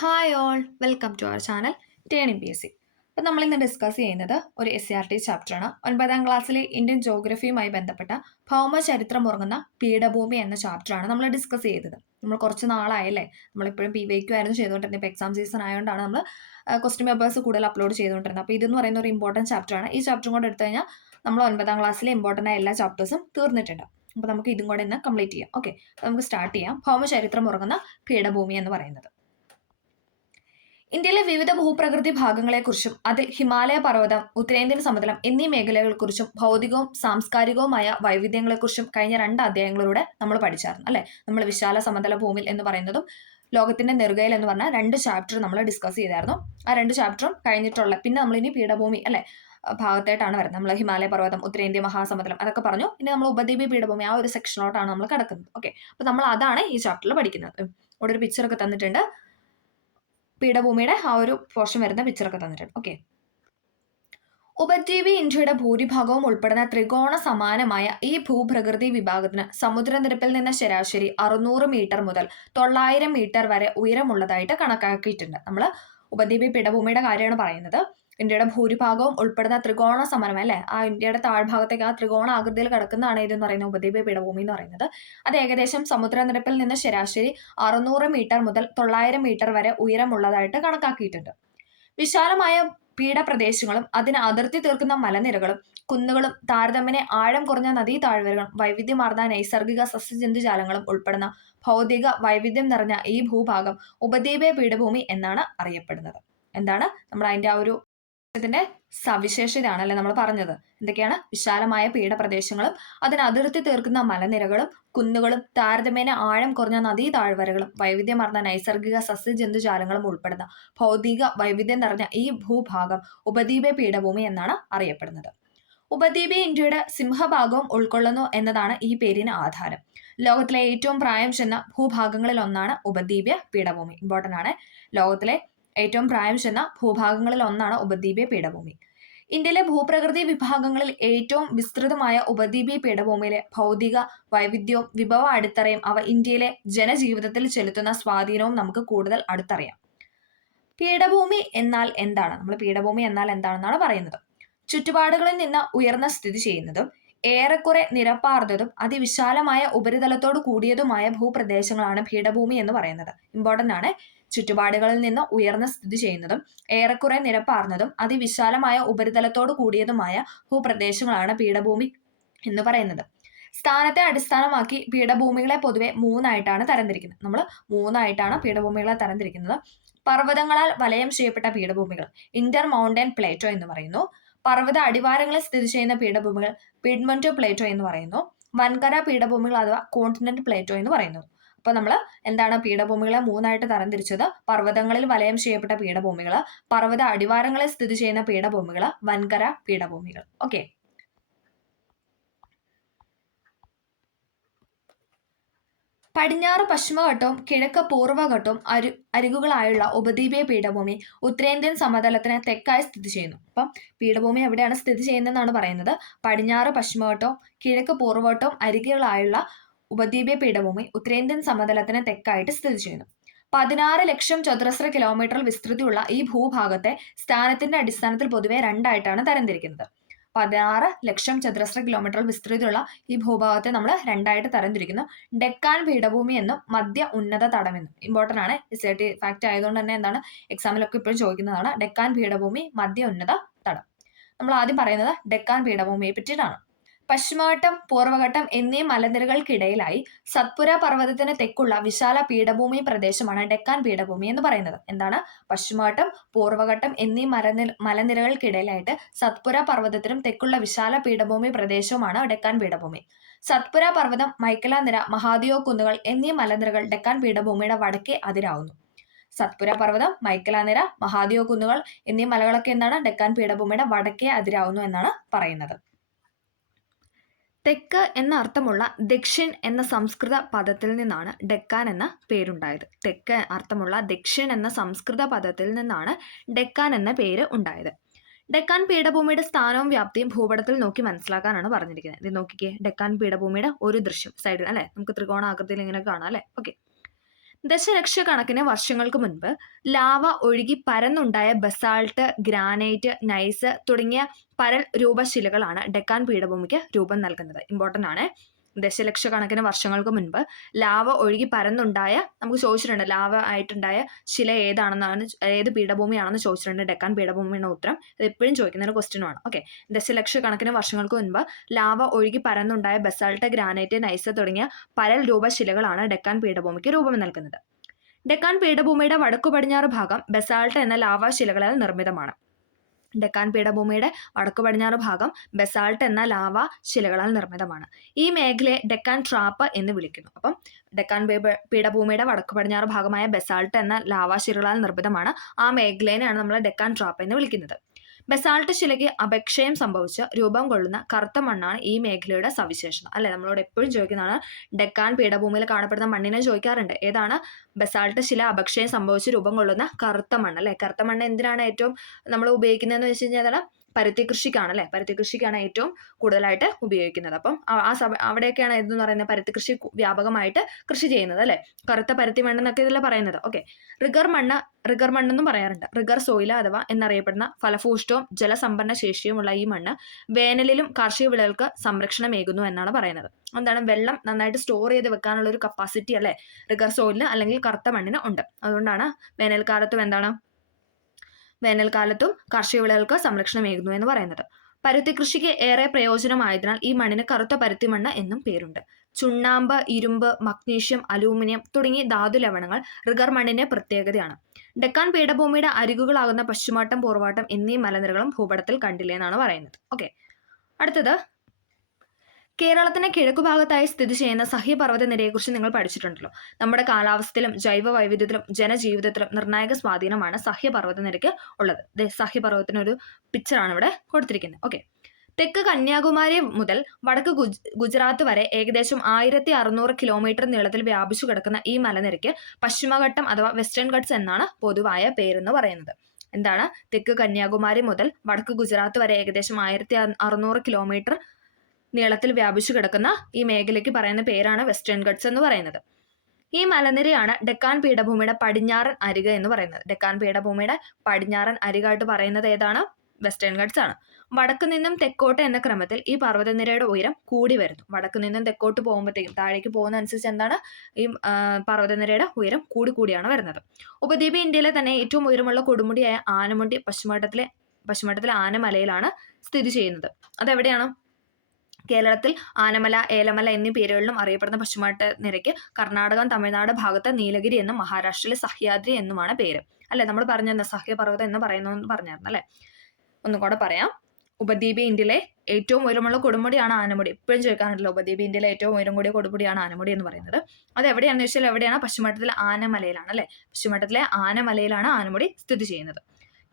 Hi all welcome to our channel turning PSC. അപ്പോൾ നമ്മളിന്ന് discuss ചെയ്യുന്നത് ഒരു SCRT ചാപ്റ്ററാണ്. 9ാം ക്ലാസ്സിലെ ഇന്ത്യൻ ജോഗ്രഫിയുമായി ബന്ധപ്പെട്ട ഭൗമചരിത്രം ഉറങ്ങുന്ന പീഠഭൂമി എന്ന ചാപ്റ്ററാണ് നമ്മൾ ഡിസ്കസ് ചെയ്തത്. നമ്മൾ കുറച്ച് നാളായല്ലേ, നമ്മളിപ്പോഴും PYQ ആയിരുന്നു ചെയ്തുകൊണ്ടിരുന്നത്. ഇപ്പോൾ എക്സാം സീസൺ ആയതുകൊണ്ടാണ് നമ്മൾ ക്വസ്റ്റ്യൻ പേപ്പേഴ്സ് കൂടുതൽ അപ്ലോഡ് ചെയ്തുകൊണ്ടിരുന്നത്. അപ്പോൾ ഇതെന്ന് പറയുന്ന ഒരു ഇമ്പോർട്ടൻറ്റ് ചാപ്റ്ററാണ്. ഈ ചാപ്റ്ററും കൂടെ എടുത്തു കഴിഞ്ഞാൽ നമ്മൾ 9ാം ക്ലാസ്സിലെ ഇമ്പോർട്ടൻ്റ് ആയ എല്ലാ ചാപ്റ്റേഴ്സും തീർന്നിട്ടുണ്ട്. അപ്പോൾ നമുക്ക് ഇതും കൂടെ ഇന്ന് കംപ്ലീറ്റ് ചെയ്യാം. ഓക്കെ, നമുക്ക് സ്റ്റാർട്ട് ചെയ്യാം. ഭൗമചരിത്രം ഉറങ്ങുന്ന പീഠഭൂമി എന്ന് പറയുന്നത് ഇന്ത്യയിലെ വിവിധ ഭൂപ്രകൃതി ഭാഗങ്ങളെക്കുറിച്ചും അതിൽ ഹിമാലയ പർവ്വതം, ഉത്തരേന്ത്യൻ സമതലം എന്നീ മേഖലകളെക്കുറിച്ചും ഭൗതികവും സാംസ്കാരികവുമായ വൈവിധ്യങ്ങളെക്കുറിച്ചും കഴിഞ്ഞ 2 അധ്യായങ്ങളിലൂടെ നമ്മൾ പഠിച്ചായിരുന്നു അല്ലെ. നമ്മൾ വിശാല സമതല ഭൂമി എന്ന് പറയുന്നതും ലോകത്തിന്റെ നെറുകയിൽ എന്ന് പറഞ്ഞ 2 ചാപ്റ്റർ നമ്മൾ ഡിസ്കസ് ചെയ്തായിരുന്നു. ആ 2 ചാപ്റ്ററും കഴിഞ്ഞിട്ടുള്ള പിന്നെ നമ്മൾ ഇനി പീഠഭൂമി അല്ലെ ഭാഗത്തായിട്ടാണ് വരുന്നത്. നമ്മൾ ഹിമാലയ പർവ്വതം, ഉത്തരേന്ത്യ മഹാസമുദ്രം അതൊക്കെ പറഞ്ഞു. ഇനി നമ്മൾ ഉപദ്വീപ് പീഠഭൂമി ആ ഒരു സെക്ഷനിലോട്ടാണ് നമ്മൾ കിടക്കുന്നത്. ഓക്കെ, അപ്പൊ നമ്മൾ അതാണ് ഈ ചാപ്റ്ററിൽ പഠിക്കുന്നത്. ഇവിടെ ഒരു പിക്ചറൊക്കെ തന്നിട്ടുണ്ട്. പീഠഭൂമിയുടെ ആ ഒരു പോർഷൻ വരുന്ന പിക്ചറൊക്കെ തന്നിട്ടുണ്ട്. ഓക്കെ, ഉപദ്വീപി ഇന്ത്യയുടെ ഭൂരിഭാഗവും ഉൾപ്പെടുന്ന ത്രികോണ സമാനമായ ഈ ഭൂപ്രകൃതി വിഭാഗത്തിന് സമുദ്രനിരപ്പിൽ നിന്ന് ശരാശരി 600 മീറ്റർ മുതൽ 900 മീറ്റർ വരെ ഉയരമുള്ളതായിട്ട് കണക്കാക്കിയിട്ടുണ്ട്. നമ്മൾ ഉപദ്വീപി പീഠഭൂമിയുടെ കാര്യമാണ് പറയുന്നത്. ഇന്ത്യയുടെ ഭൂരിഭാഗവും ഉൾപ്പെടുന്ന ത്രികോണ സമാനം അല്ലെ, ആ ഇന്ത്യയുടെ താഴ്ഭാഗത്തേക്ക് ആ ത്രികോണ ആകൃതിയിൽ കിടക്കുന്നതാണ് ഇതെന്ന് പറയുന്നത് ഉപദ്വീപി പീഠഭൂമി എന്ന് പറയുന്നത്. അത് ഏകദേശം സമുദ്രനിരപ്പിൽ നിന്ന് ശരാശരി 600 മീറ്റർ മുതൽ 900 മീറ്റർ വരെ ഉയരമുള്ളതായിട്ട് കണക്കാക്കിയിട്ടുണ്ട്. വിശാലമായ പീഠപ്രദേശങ്ങളും അതിന് അതിർത്തി തീർക്കുന്ന മലനിരകളും കുന്നുകളും താരതമ്യേന ആഴം കുറഞ്ഞ നദീ താഴ്വരകളും വൈവിധ്യമാർന്ന നൈസർഗിക സസ്യജന്തുജാലങ്ങളും ഉൾപ്പെടുന്ന ഭൗതിക വൈവിധ്യം നിറഞ്ഞ ഈ ഭൂഭാഗം ഉപദ്വീപീയ പീഠഭൂമി എന്നാണ് അറിയപ്പെടുന്നത്. എന്താണ് നമ്മൾ അതിന്റെ ആ ഒരു ത്തിന്റെ സവിശേഷതയാണ് അല്ലെ നമ്മൾ പറഞ്ഞത്. എന്തൊക്കെയാണ്? വിശാലമായ പീഠപ്രദേശങ്ങളും അതിന് അതിർത്തി തീർക്കുന്ന മലനിരകളും കുന്നുകളും താരതമ്യേന ആഴം കുറഞ്ഞ നദീ താഴ്വരകളും വൈവിധ്യമാർന്ന നൈസർഗിക സസ്യജന്തുജാലങ്ങളും ഉൾപ്പെടുന്ന ഭൗതിക വൈവിധ്യം നിറഞ്ഞ ഈ ഭൂഭാഗം ഉപദ്വീപീയ പീഠഭൂമി എന്നാണ് അറിയപ്പെടുന്നത്. ഉപദ്വീപീയ ഇന്ത്യയുടെ സിംഹഭാഗവും ഉൾക്കൊള്ളുന്നു എന്നതാണ് ഈ പേരിന് ആധാരം. ലോകത്തിലെ ഏറ്റവും പ്രായം ചെന്ന ഭൂഭാഗങ്ങളിൽ ഒന്നാണ് ഉപദ്വീപീയ പീഠഭൂമി. ഇമ്പോർട്ടന്റ് ആണ്. ലോകത്തിലെ ഏറ്റവും പ്രായം ചെന്ന ഭൂഭാഗങ്ങളിൽ ഒന്നാണ് ഉപദ്വീപീയ പീഠഭൂമി. ഇന്ത്യയിലെ ഭൂപ്രകൃതി വിഭാഗങ്ങളിൽ ഏറ്റവും വിസ്തൃതമായ ഉപദ്വീപീയ പീഠഭൂമിയിലെ ഭൗതിക വൈവിധ്യവും വിഭവ അടിത്തറയും അവ ഇന്ത്യയിലെ ജനജീവിതത്തിൽ ചെലുത്തുന്ന സ്വാധീനവും നമുക്ക് കൂടുതൽ അടുത്തറിയാം. പീഠഭൂമി എന്നാൽ എന്താണ്? നമ്മൾ പീഠഭൂമി എന്നാൽ എന്താണെന്നാണ് പറയുന്നത്. ചുറ്റുപാടുകളിൽ നിന്ന് ഉയർന്ന സ്ഥിതി ചെയ്യുന്നതും ഏറെക്കുറെ നിരപ്പാർന്നതും അതിവിശാലമായ ഉപരിതലത്തോട് കൂടിയതുമായ ഭൂപ്രദേശങ്ങളാണ് പീഠഭൂമി എന്ന് പറയുന്നത്. ഇമ്പോർട്ടന്റ് ആണ്. ചുറ്റുപാടുകളിൽ നിന്ന് ഉയർന്ന സ്ഥിതി ചെയ്യുന്നതും ഏറെക്കുറെ നിരപ്പാർന്നതും അതിവിശാലമായ ഉപരിതലത്തോട് കൂടിയതുമായ ഭൂപ്രദേശങ്ങളാണ് പീഠഭൂമി എന്ന് പറയുന്നത്. സ്ഥാനത്തെ അടിസ്ഥാനമാക്കി പീഠഭൂമികളെ പൊതുവെ 3ആയിട്ടാണ് തരംതിരിക്കുന്നത്. നമ്മൾ 3ആയിട്ടാണ് പീഠഭൂമികളെ തരംതിരിക്കുന്നത്. പർവ്വതങ്ങളാൽ വലയം ചെയ്യപ്പെട്ട പീഠഭൂമികൾ ഇന്റർ മൗണ്ടൻ പ്ലേറ്റോ എന്ന് പറയുന്നു. പർവ്വത അടിവാരങ്ങളിൽ സ്ഥിതി ചെയ്യുന്ന പീഠഭൂമികൾ പിഡ്മൊന്റോ പ്ലേറ്റോ എന്ന് പറയുന്നു. വൻകര പീഠഭൂമികൾ അഥവാ കോണ്ടിനെന്റ് പ്ലേറ്റോ എന്ന് പറയുന്നു. അപ്പൊ നമ്മൾ എന്താണ് പീഠഭൂമികളെ 3ആയിട്ട് തരംതിരിച്ചത്? പർവ്വതങ്ങളിൽ വലയം ചെയ്യപ്പെട്ട പീഠഭൂമികൾ, പർവ്വത അടിവാരങ്ങളിൽ സ്ഥിതി ചെയ്യുന്ന പീഠഭൂമികൾ, വൻകര പീഠഭൂമികൾ. ഓക്കെ, പടിഞ്ഞാറ് പശ്ചിമഘട്ടവും കിഴക്ക് പൂർവ്വഘട്ടവും അരികുകളായുള്ള ഉപദ്വീപീയ പീഠഭൂമി ഉത്തരേന്ത്യൻ സമതലത്തിന് തെക്കായി സ്ഥിതി ചെയ്യുന്നു. അപ്പം പീഠഭൂമി എവിടെയാണ് സ്ഥിതി ചെയ്യുന്നതെന്നാണ് പറയുന്നത്. പടിഞ്ഞാറ് പശ്ചിമഘട്ടവും കിഴക്ക് പൂർവ്വഘട്ടവും അരികുകളായുള്ള ഉപദ്വീപീയ പീഠഭൂമി ഉത്തരേന്ത്യൻ സമതലത്തിന് തെക്കായിട്ട് സ്ഥിതി ചെയ്യുന്നു. 16 ലക്ഷം ചതുരശ്ര കിലോമീറ്റർ വിസ്തൃതിയുള്ള ഈ ഭൂഭാഗത്തെ സ്ഥാനത്തിന്റെ അടിസ്ഥാനത്തിൽ പൊതുവെ 2ആയിട്ടാണ് തരംതിരിക്കുന്നത്. 16 ലക്ഷം ചതുരശ്ര കിലോമീറ്റർ വിസ്തൃതിയുള്ള ഈ ഭൂഭാഗത്തെ നമ്മൾ 2ആയിട്ട് തരംതിരിക്കുന്നു. ഡെക്കാൻ പീഠഭൂമി എന്നും മധ്യ ഉന്നത തടമെന്നും. ഇമ്പോർട്ടന്റ് ആണ്. SAT ഫാക്ട് ആയതുകൊണ്ട് തന്നെ എന്താണ് എക്സാമിലൊക്കെ ഇപ്പോഴും ചോദിക്കുന്നതാണ്. ഡെക്കാൻ പീഠഭൂമി, മധ്യ ഉന്നത തടം. നമ്മൾ ആദ്യം പറയുന്നത് ഡെക്കാൻ പീഠഭൂമിയെ പറ്റിയിട്ടാണ്. പശ്ചിമഘട്ടം, പൂർവ്വഘട്ടം എന്നീ മലനിരകൾക്കിടയിലായി സത്പുര പർവ്വതത്തിന് തെക്കുള്ള വിശാല പീഠഭൂമി പ്രദേശമാണ് ഡെക്കാൻ പീഠഭൂമി എന്ന് പറയുന്നത്. എന്താണ്? പശ്ചിമഘട്ടം, പൂർവ്വഘട്ടം എന്നീ മലനിരകൾക്കിടയിലായിട്ട് സത്പുര പർവ്വതത്തിനും തെക്കുള്ള വിശാല പീഠഭൂമി പ്രദേശവുമാണ് ഡെക്കാൻ പീഠഭൂമി. സത്പുര പർവ്വതം, മൈക്കല നിര, മഹാദിയോ കുന്നുകൾ എന്നീ മലനിരകൾ ഡെക്കാൻ പീഠഭൂമിയുടെ വടക്കേ അതിരാവുന്നു. സത്പുര പർവ്വതം, മൈക്കല നിര, മഹാദിയോ കുന്നുകൾ എന്നീ മലകളൊക്കെ എന്താണ് ഡെക്കാൻ പീഠഭൂമിയുടെ വടക്കേ അതിരാവുന്നു എന്നാണ് പറയുന്നത്. തെക്ക് എന്ന അർത്ഥമുള്ള ദക്ഷിൺ എന്ന സംസ്കൃത പദത്തിൽ നിന്നാണ് ഡെക്കാൻ എന്ന പേരുണ്ടായത്. തെക്ക് അർത്ഥമുള്ള ദക്ഷിൺ എന്ന സംസ്കൃത പദത്തിൽ നിന്നാണ് ഡെക്കാൻ എന്ന പേര് ഉണ്ടായത്. ഡെക്കാൻ പീഠഭൂമിയുടെ സ്ഥാനവും വ്യാപ്തിയും ഭൂപടത്തിൽ നോക്കി മനസ്സിലാക്കാനാണ് പറഞ്ഞിരിക്കുന്നത്. ഇത് നോക്കിക്കേ, ഡെക്കാൻ പീഠഭൂമിയുടെ ഒരു ദൃശ്യം സൈഡിൽ അല്ലെ, നമുക്ക് ത്രികോണാകൃതിയിൽ ഇങ്ങനെ കാണാം അല്ലെ. ഓക്കെ, ദശലക്ഷക്കണക്കിന് വർഷങ്ങൾക്ക് മുൻപ് ലാവ ഒഴുകി പരന്നുണ്ടായ ബസാൾട്ട്, ഗ്രാനൈറ്റ്, നൈസ് തുടങ്ങിയ പരൽ രൂപശിലകളാണ് ഡെക്കാൻ പീഠഭൂമിക്ക് രൂപം നൽകുന്നത്. ഇമ്പോർട്ടൻ്റ് ആണ്. ദശലക്ഷക്കണക്കിന് വർഷങ്ങൾക്ക് മുൻപ് ലാവ ഒഴുകി പരന്നുണ്ടായ, നമുക്ക് ചോദിച്ചിട്ടുണ്ട് ലാവ ആയിട്ടുണ്ടായ ശില ഏതാണെന്നാണ്, ഏത് പീഠഭൂമിയാണെന്ന് ചോദിച്ചിട്ടുണ്ട്. ഡെക്കാൻ പീഠഭൂമിയാണ് ഉത്തരം. ഇത് എപ്പോഴും ചോദിക്കുന്ന ഒരു ക്വസ്റ്റ്യനുമാണ്. ഓക്കെ, ദശലക്ഷക്കണക്കിന് വർഷങ്ങൾക്ക് മുൻപ് ലാവ ഒഴുകി പരന്നുണ്ടായ ബസാൾട്ട്, ഗ്രാനൈറ്റ്, നൈസ് തുടങ്ങിയ പരൽ രൂപശിലകളാണ് ഡെക്കാൻ പീഠഭൂമിക്ക് രൂപം നൽകുന്നത്. ഡെക്കാൻ പീഠഭൂമിയുടെ വടക്കു പടിഞ്ഞാറ് ഭാഗം ബസാൾട്ട് എന്ന ലാവാശിലകളാൽ നിർമ്മിതമാണ്. ഡെക്കാൻ പീഠഭൂമിയുടെ വടക്കു പടിഞ്ഞാറ് ഭാഗം ബസാൾട്ട് എന്ന ലാവ ശിലകളാൽ നിർമ്മിതമാണ്. ഈ മേഖലയെ ഡെക്കാൻ ട്രാപ്പ് എന്ന് വിളിക്കുന്നു. അപ്പം ഡെക്കാൻ പീഠഭൂമിയുടെ വടക്കു പടിഞ്ഞാറ് ഭാഗമായ ബസാൾട്ട് എന്ന ലാവാശിലകളാൽ നിർമ്മിതമാണ്. ആ മേഖലയെയാണ് നമ്മൾ ഡെക്കാൻ ട്രാപ്പ് എന്ന് വിളിക്കുന്നത്. ബസാൾട്ട് ശിലയ്ക്ക് അപക്ഷയം സംഭവിച്ച് രൂപം കൊള്ളുന്ന കറുത്ത മണ്ണാണ് ഈ മേഖലയുടെ സവിശേഷത. അല്ലെ, നമ്മളോട് എപ്പോഴും ചോദിക്കുന്നതാണ്. ഡെക്കാൻ പീഠഭൂമിയിൽ കാണപ്പെടുന്ന മണ്ണിനെ ചോദിക്കാറുണ്ട്. ഏതാണ്? ബസാൾട്ട് ശില അപക്ഷയം സംഭവിച്ച് രൂപം കൊള്ളുന്ന കറുത്ത മണ്ണ്. അല്ലെ, കറുത്ത മണ്ണ് എന്തിനാണ് ഏറ്റവും നമ്മൾ ഉപയോഗിക്കുന്നതെന്ന് വെച്ച് കഴിഞ്ഞാൽ പരുത്തി കൃഷിക്കാണ്. അല്ലെ, പരുത്തി കൃഷിക്കാണ് ഏറ്റവും കൂടുതലായിട്ട് ഉപയോഗിക്കുന്നത്. അപ്പം അവിടെയൊക്കെയാണ് ഇതെന്ന് പറയുന്നത്, പരുത്തി കൃഷി വ്യാപകമായിട്ട് കൃഷി ചെയ്യുന്നത്. അല്ലെ, കറുത്ത പരുത്തി മണ്ണെന്നൊക്കെ ഇതിൽ പറയുന്നത്. ഓക്കെ, റിഗർ മണ്ണെന്നും പറയാറുണ്ട്. റിഗർ സോയില അഥവാ എന്നറിയപ്പെടുന്ന ഫലഭൂഷ്ടവും ജലസമ്പന്ന ശേഷിയുമുള്ള ഈ മണ്ണ് വേനലിലും കാർഷിക വിളകൾക്ക് സംരക്ഷണമേകുന്നു എന്നാണ് പറയുന്നത്. എന്താണ്? വെള്ളം നന്നായിട്ട് സ്റ്റോർ ചെയ്ത് വെക്കാനുള്ള ഒരു കപ്പാസിറ്റി അല്ലെ റിഗർ സോയിലിന് അല്ലെങ്കിൽ കറുത്ത മണ്ണിന് ഉണ്ട്. അതുകൊണ്ടാണ് വേനൽക്കാലത്തും കാർഷിക വിളകൾക്ക് സംരക്ഷണമേകുന്നു എന്ന് പറയുന്നത്. പരുത്തി കൃഷിക്ക് ഏറെ പ്രയോജനമായതിനാൽ ഈ മണ്ണിന് കറുത്ത പരുത്തി മണ്ണ് എന്നും പേരുണ്ട്. ചുണ്ണാമ്പ്, ഇരുമ്പ്, മഗ്നീഷ്യം, അലൂമിനിയം തുടങ്ങിയ ധാതു ലവണങ്ങൾ റിഗർ മണ്ണിന്റെ പ്രത്യേകതയാണ്. ഡെക്കാൻ പീഠഭൂമിയുടെ അരികുകളാകുന്ന പശ്ചിമാട്ടം, പൂർവാട്ടം എന്നീ മലനിരകളും ഭൂപടത്തിൽ കണ്ടില്ലേ എന്നാണ് പറയുന്നത്. ഓക്കെ, അടുത്തത് കേരളത്തിന് കിഴക്കുഭാഗത്തായി സ്ഥിതി ചെയ്യുന്ന സഹ്യപർവ്വത നിരയെക്കുറിച്ച് നിങ്ങൾ പഠിച്ചിട്ടുണ്ടല്ലോ. നമ്മുടെ കാലാവസ്ഥയിലും ജൈവ വൈവിധ്യത്തിലും ജനജീവിതത്തിലും നിർണായക സ്വാധീനമാണ് സഹ്യപർവ്വത നിരയ്ക്ക് ഉള്ളത്. സഹ്യപർവ്വതത്തിനൊരു പിക്ചറാണ് ഇവിടെ കൊടുത്തിരിക്കുന്നത്. ഓക്കെ, തെക്ക് കന്യാകുമാരി മുതൽ വടക്ക് ഗുജറാത്ത് വരെ ഏകദേശം 1600 കിലോമീറ്റർ നീളത്തിൽ വ്യാപിച്ചു കിടക്കുന്ന ഈ മലനിരയ്ക്ക് പശ്ചിമഘട്ടം അഥവാ വെസ്റ്റേൺ ഗട്ട്സ് എന്നാണ് പൊതുവായ പേരെന്ന് പറയുന്നത്. എന്താണ്? തെക്ക് കന്യാകുമാരി മുതൽ വടക്ക് ഗുജറാത്ത് വരെ ഏകദേശം 1600 കിലോമീറ്റർ നീളത്തിൽ വ്യാപിച്ചു കിടക്കുന്ന ഈ മേഖലയ്ക്ക് പറയുന്ന പേരാണ് വെസ്റ്റേൺ ഗട്ട്സ് എന്ന് പറയുന്നത്. ഈ മലനിരയാണ് ഡെക്കാൻ പീഠഭൂമിയുടെ പടിഞ്ഞാറൻ അരിക് എന്ന് പറയുന്നത്. ഡെക്കാൻ പീഠഭൂമിയുടെ പടിഞ്ഞാറൻ അരികായിട്ട് പറയുന്നത് ഏതാണ്? വെസ്റ്റേൺ ഗട്ട്സ് ആണ്. വടക്ക് നിന്നും തെക്കോട്ട് എന്ന ക്രമത്തിൽ ഈ പർവ്വതനിരയുടെ ഉയരം കൂടി വരുന്നു. വടക്ക് നിന്നും തെക്കോട്ട് പോകുമ്പോഴത്തേക്കും, താഴേക്ക് പോകുന്ന അനുസരിച്ച് എന്താണ്, ഈ പർവ്വതനിരയുടെ ഉയരം കൂടിയാണ് വരുന്നത്. ഉപദ്വീപ് ഇന്ത്യയിലെ തന്നെ ഏറ്റവും ഉയരമുള്ള കൊടുമുടിയായ ആനമുടി പശ്ചിമഘട്ടത്തിലെ ആനമലയിലാണ് സ്ഥിതി ചെയ്യുന്നത്. അതെവിടെയാണ്? കേരളത്തിൽ ആനമല, ഏലമല എന്നീ പേരുകളിലും അറിയപ്പെടുന്ന പശ്ചിമഘട്ട നിരയ്ക്ക് കർണാടകം, തമിഴ്നാട് ഭാഗത്ത് നീലഗിരി എന്നും മഹാരാഷ്ട്രയിലെ സഹ്യാദ്രി എന്നുമാണ് പേര്. അല്ലെ, നമ്മൾ പറഞ്ഞിരുന്ന സഹ്യപർവ്വതം എന്ന് പറയുന്നു പറഞ്ഞായിരുന്നു. അല്ലെ, ഒന്നും കൂടെ പറയാം. ഉപദ്വീപ് ഇന്ത്യയിലെ ഏറ്റവും ഉയരമുള്ള കൊടുമുടിയാണ് ആനമുടി. എപ്പോഴും ചോദിക്കാറുണ്ടല്ലോ, ഉപദ്വീപ് ഇന്ത്യയിലെ ഏറ്റവും ഉയരം കൂടിയ കൊടുമുടിയാണ് ആനമുടി എന്ന് പറയുന്നത്. അത് എവിടെയാണെന്ന് വെച്ചാൽ എവിടെയാണ്? പശ്ചിമഘട്ടത്തിലെ ആനമലയിലാണ്. അല്ലെ, പശ്ചിമഘട്ടത്തിലെ ആനമലയിലാണ് ആനമുടി സ്ഥിതി ചെയ്യുന്നത്.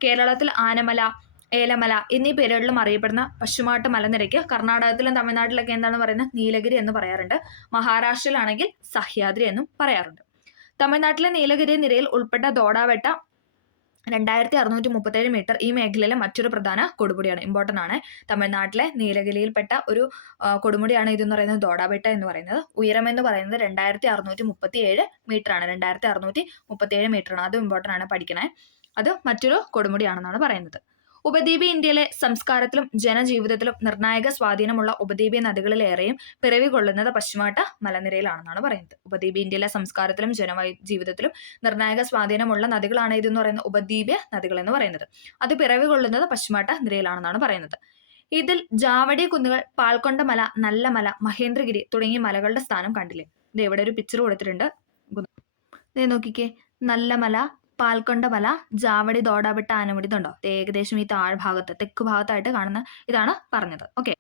കേരളത്തിൽ ആനമല, ഏലമല എന്നീ പേരുകളിലും അറിയപ്പെടുന്ന പശ്ചിമഘട്ട മലനിരയ്ക്ക് കർണാടകത്തിലും തമിഴ്നാട്ടിലൊക്കെ എന്താണ് പറയുന്നത്? നീലഗിരി എന്ന് പറയാറുണ്ട്. മഹാരാഷ്ട്രയിലാണെങ്കിൽ സഹ്യാദ്രി എന്നും പറയാറുണ്ട്. തമിഴ്നാട്ടിലെ നീലഗിരി നിരയിൽ ഉൾപ്പെട്ട ദോഡാബെട്ട 2637 മീറ്റർ ഈ മേഖലയിലെ മറ്റൊരു പ്രധാന കൊടുമുടിയാണ്. ഇമ്പോർട്ടൻ്റ് ആണ്. തമിഴ്നാട്ടിലെ നീലഗിരിയിൽപ്പെട്ട ഒരു കൊടുമുടിയാണ് ഇതെന്ന് പറയുന്നത്, ദോഡാബെട്ട എന്ന് പറയുന്നത്. ഉയരം എന്ന് പറയുന്നത് 2637 മീറ്റർ ആണ്. 2637 മീറ്റർ ആണ്. അതും ഇമ്പോർട്ടൻ്റ് ആണ്, പഠിക്കണേ. അത് മറ്റൊരു കൊടുമുടിയാണെന്നാണ് പറയുന്നത്. ഉപദ്വീപ് ഇന്ത്യയിലെ സംസ്കാരത്തിലും ജനജീവിതത്തിലും നിർണായക സ്വാധീനമുള്ള ഉപദ്വീപീയ നദികളിലേറെയും പിറവി കൊള്ളുന്നത് പശ്ചിമഘട്ട മലനിരയിലാണെന്നാണ് പറയുന്നത്. ഉപദ്വീപ് ഇന്ത്യയിലെ സംസ്കാരത്തിലും ജീവിതത്തിലും നിർണായക സ്വാധീനമുള്ള നദികളാണ് ഇതെന്ന് പറയുന്നത് ഉപദ്വീപീയ നദികൾ എന്ന് പറയുന്നത്. അത് പിറവി കൊള്ളുന്നത് പശ്ചിമഘട്ട നിരയിലാണെന്നാണ് പറയുന്നത്. ഇതിൽ ജാവടി കുന്നുകൾ, പാൽക്കൊണ്ട മല, നല്ല മല, മഹേന്ദ്രഗിരി തുടങ്ങിയ മലകളുടെ സ്ഥാനം കണ്ടില്ലേ? ഇത് ഇവിടെ ഒരു പിക്ചർ കൊടുത്തിട്ടുണ്ട്. നോക്കിക്കേ, നല്ല മല, പാൽക്കൊണ്ട മല, ജാവടി, ദോഡാബെട്ട, ആനമുടി. ഇതുണ്ടോ? ഏകദേശം ഈ താഴ്ഭാഗത്ത് തെക്ക് ഭാഗത്തായിട്ട് കാണുന്ന ഇതാണ് പറഞ്ഞത്. ഓക്കെ,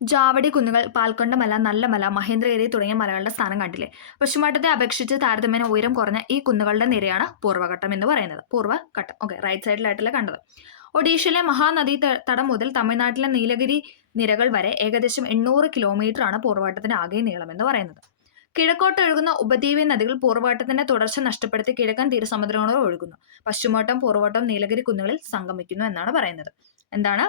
ജാവടി കുന്നുകൾ, പാൽക്കൊണ്ട മല, നല്ല മല, മഹേന്ദ്രഗിരി തുടങ്ങിയ മലകളുടെ സ്ഥാനം കണ്ടില്ലേ? പശ്ചിമഘട്ടത്തെ അപേക്ഷിച്ച് താരതമ്യേന ഉയരം കുറഞ്ഞ ഈ കുന്നുകളുടെ നിരയാണ് പൂർവ്വഘട്ടം എന്ന് പറയുന്നത്. പൂർവ്വഘട്ടം. ഓക്കെ, റൈറ്റ് സൈഡിലായിട്ടല്ലേ കണ്ടത്. ഒഡീഷയിലെ മഹാനദീ തടം മുതൽ തമിഴ്നാട്ടിലെ നീലഗിരി നിരകൾ വരെ ഏകദേശം 800 കിലോമീറ്റർ ആണ് പൂർവ്വഘട്ടത്തിന്റെ ആകെ നീളം എന്ന് പറയുന്നത്. കിഴക്കോട്ട് ഒഴുകുന്ന ഉപദ്വീപീയ നദികൾ പൂർവ്വഘട്ടത്തിന്റെ തുടർച്ച നഷ്ടപ്പെടുത്തി കിഴക്കൻ തീരസമുദ്രങ്ങളോട് ഒഴുകുന്നു. പശ്ചിമഘട്ടം, പൂർവ്വഘട്ടം നീലഗിരി കുന്നുകളിൽ സംഗമിക്കുന്നു എന്നാണ് പറയുന്നത്. എന്താണ്?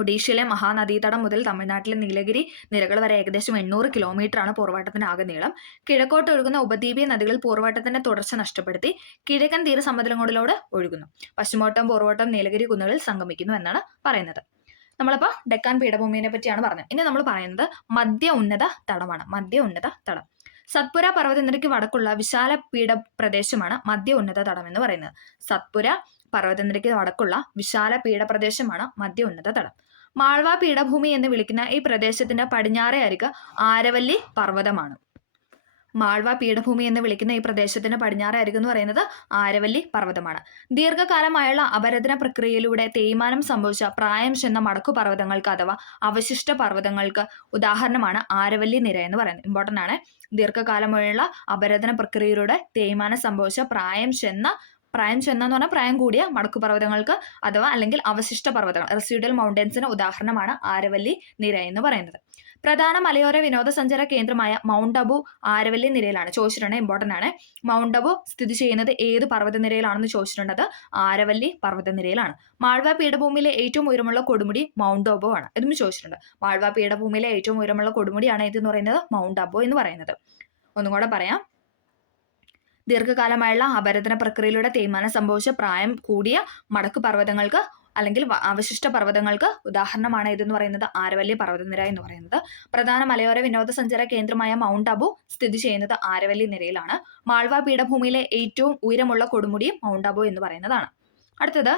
ഒഡീഷയിലെ മഹാനദീതടം മുതൽ തമിഴ്നാട്ടിലെ നീലഗിരി നിരകൾ വരെ ഏകദേശം 800 കിലോമീറ്ററാണ് പൂർവ്വട്ടത്തിന്റെ ആകെ നീളം. കിഴക്കോട്ട് ഒഴുകുന്ന ഉപദ്വീപീയ നദികൾ പൂർവ്വട്ടത്തിന്റെ തുടർച്ച നഷ്ടപ്പെടുത്തി കിഴക്കൻ തീരസമുദ്രങ്ങളിലൂടെ ഒഴുകുന്നു. പശ്ചിമോട്ടം പൂർവ്വട്ടം നീലഗിരി കുന്നുകളിൽ സംഗമിക്കുന്നു എന്നാണ് പറയുന്നത്. നമ്മളിപ്പോൾ ഡെക്കാൻ പീഠഭൂമിയെ പറ്റിയാണ് പറഞ്ഞത്. ഇനി നമ്മൾ പറയുന്നത് മധ്യ ഉന്നത തടമാണ്. മധ്യ ഉന്നത തടം സത്പുര പർവ്വതനിരയ്ക്ക് വടക്കുള്ള വിശാല പീഠപ്രദേശമാണ് മധ്യ ഉന്നത തടം എന്ന് പറയുന്നത്. സത്പുര പർവ്വതനിരയ്ക്ക് വടക്കുള്ള വിശാല പീഠപ്രദേശമാണ് മധ്യ ഉന്നത തടം. മാൾവ പീഠഭൂമി എന്ന് വിളിക്കുന്ന ഈ പ്രദേശത്തിന്റെ പടിഞ്ഞാറേ അരിക് ആരവല്ലി പർവ്വതമാണ്. മാൾവ പീഠഭൂമി എന്ന് വിളിക്കുന്ന ഈ പ്രദേശത്തിന്റെ പടിഞ്ഞാറേ അരിക് എന്ന് പറയുന്നത് ആരവല്ലി പർവ്വതമാണ്. ദീർഘകാലമായുള്ള അപരദന പ്രക്രിയയിലൂടെ തേയ്മാനം സംഭവിച്ച പ്രായം ചെന്ന മടക്കു പർവ്വതങ്ങൾക്ക് അഥവാ അവശിഷ്ട പർവ്വതങ്ങൾക്ക് ഉദാഹരണമാണ് ആരവല്ലി നിര എന്ന് പറയുന്നത്. ഇമ്പോർട്ടൻ്റ് ആണ്. ദീർഘകാലമായുള്ള അപരദന പ്രക്രിയയിലൂടെ തേയ്മാനം സംഭവിച്ച പ്രായം ചെന്ന എന്ന് പറഞ്ഞാൽ പ്രായം കൂടിയ മടക്കു പർവ്വതങ്ങൾക്ക് അഥവാ അല്ലെങ്കിൽ അവശിഷ്ട പർവ്വതങ്ങൾ റെസിഡ്യൂവൽ മൗണ്ടൻസിന് ഉദാഹരണമാണ് ആരവല്ലി നിര എന്ന് പറയുന്നത്. പ്രധാന മലയോര വിനോദസഞ്ചാര കേന്ദ്രമായ മൗണ്ട് അബു ആരവല്ലി നിരയിലാണ്. ചോദിച്ചിട്ടുണ്ട്, ഇമ്പോർട്ടൻ്റ് ആണ്. മൗണ്ട് അബു സ്ഥിതി ചെയ്യുന്നത് ഏത് പർവ്വതനിരയിലാണെന്ന് ചോദിച്ചിട്ടുള്ളത് ആരവല്ലി പർവ്വതനിരയിലാണ്. മാൾവ പീഠഭൂമിയിലെ ഏറ്റവും ഉയരമുള്ള കൊടുമുടി മൗണ്ട് അബു ആണ്. ഇതും ചോദിച്ചിട്ടുണ്ട്. മാൾവ പീഠഭൂമിയിലെ ഏറ്റവും ഉയരമുള്ള കൊടുമുടിയാണ് ഇതെന്ന് പറയുന്നത് മൗണ്ട് അബു എന്ന് പറയുന്നത്. ഒന്നും കൂടെ പറയാം. ദീർഘകാലമായുള്ള അപരദന പ്രക്രിയയിലൂടെ തേയ്മാനം സംഭവിച്ച പ്രായം കൂടിയ മടക്കു പർവ്വതങ്ങൾക്ക് അല്ലെങ്കിൽ അവശിഷ്ട പർവ്വതങ്ങൾക്ക് ഉദാഹരണമാണ് ഇതെന്ന് പറയുന്നത് ആരവല്ലി പർവ്വതനിര എന്ന് പറയുന്നത്. പ്രധാന മലയോര വിനോദസഞ്ചാര കേന്ദ്രമായ മൗണ്ട് അബു സ്ഥിതി ചെയ്യുന്നത് ആരവല്ലി നിരയിലാണ്. മാൾവ പീഠഭൂമിയിലെ ഏറ്റവും ഉയരമുള്ള കൊടുമുടിയും മൗണ്ട് അബു എന്ന് പറയുന്നതാണ്. അടുത്തത്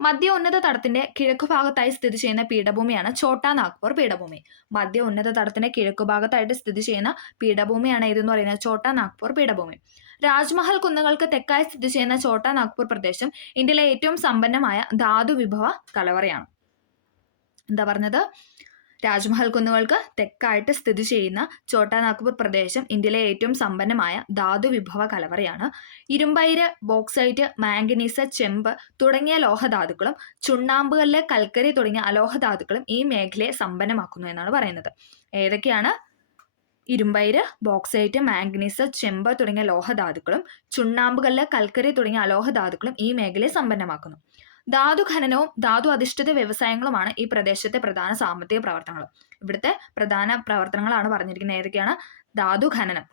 മധ്യ ഉന്നത തടത്തിന്റെ കിഴക്കുഭാഗത്തായി സ്ഥിതി ചെയ്യുന്ന പീഠഭൂമിയാണ് ഛോട്ടാ നാഗ്പൂർ പീഠഭൂമി. മധ്യ ഉന്നത തടത്തിന്റെ കിഴക്കുഭാഗത്തായിട്ട് സ്ഥിതി ചെയ്യുന്ന പീഠഭൂമിയാണ് ഇതെന്ന് പറയുന്നത് ഛോട്ടാ നാഗ്പൂർ പീഠഭൂമി. രാജ്മഹൽ കുന്നുകൾക്ക് തെക്കായി സ്ഥിതി ചെയ്യുന്ന ഛോട്ടാ നാഗ്പൂർ പ്രദേശം ഇന്ത്യയിലെ ഏറ്റവും സമ്പന്നമായ ധാതു വിഭവ കലവറയാണ്. എന്താ പറഞ്ഞത്? രാജ്മഹൽ കുന്നുകൾക്ക് തെക്കായിട്ട് സ്ഥിതി ചെയ്യുന്ന ഛോട്ടാ നാഗ്പൂർ പ്രദേശം ഇന്ത്യയിലെ ഏറ്റവും സമ്പന്നമായ ധാതു വിഭവ കലവറയാണ്. ഇരുമ്പയിര്, ബോക്സൈറ്റ്, മാംഗനീസ്, ചെമ്പ് തുടങ്ങിയ ലോഹധാതുക്കളും ചുണ്ണാമ്പുകല്ല്, കൽക്കരി തുടങ്ങിയ അലോഹധാതുക്കളും ഈ മേഖലയെ സമ്പന്നമാക്കുന്നു എന്നാണ് പറയുന്നത്. ഏതൊക്കെയാണ്? ഇരുമ്പയിര്, ബോക്സൈറ്റ്, മാംഗനീസ്, ചെമ്പ് തുടങ്ങിയ ലോഹധാതുക്കളും ചുണ്ണാമ്പുകല്ല്, കൽക്കരി തുടങ്ങിയ അലോഹധാതുക്കളും ഈ മേഖലയെ സമ്പന്നമാക്കുന്നു. ധാതു ഖനനവും ധാതു അധിഷ്ഠിത വ്യവസായങ്ങളുമാണ് ഈ പ്രദേശത്തെ പ്രധാന സാമ്പത്തിക പ്രവർത്തനങ്ങൾ. ഇവിടുത്തെ പ്രധാന പ്രവർത്തനങ്ങളാണ് പറഞ്ഞിരിക്കുന്നത്. ഏതൊക്കെയാണ്? ധാതു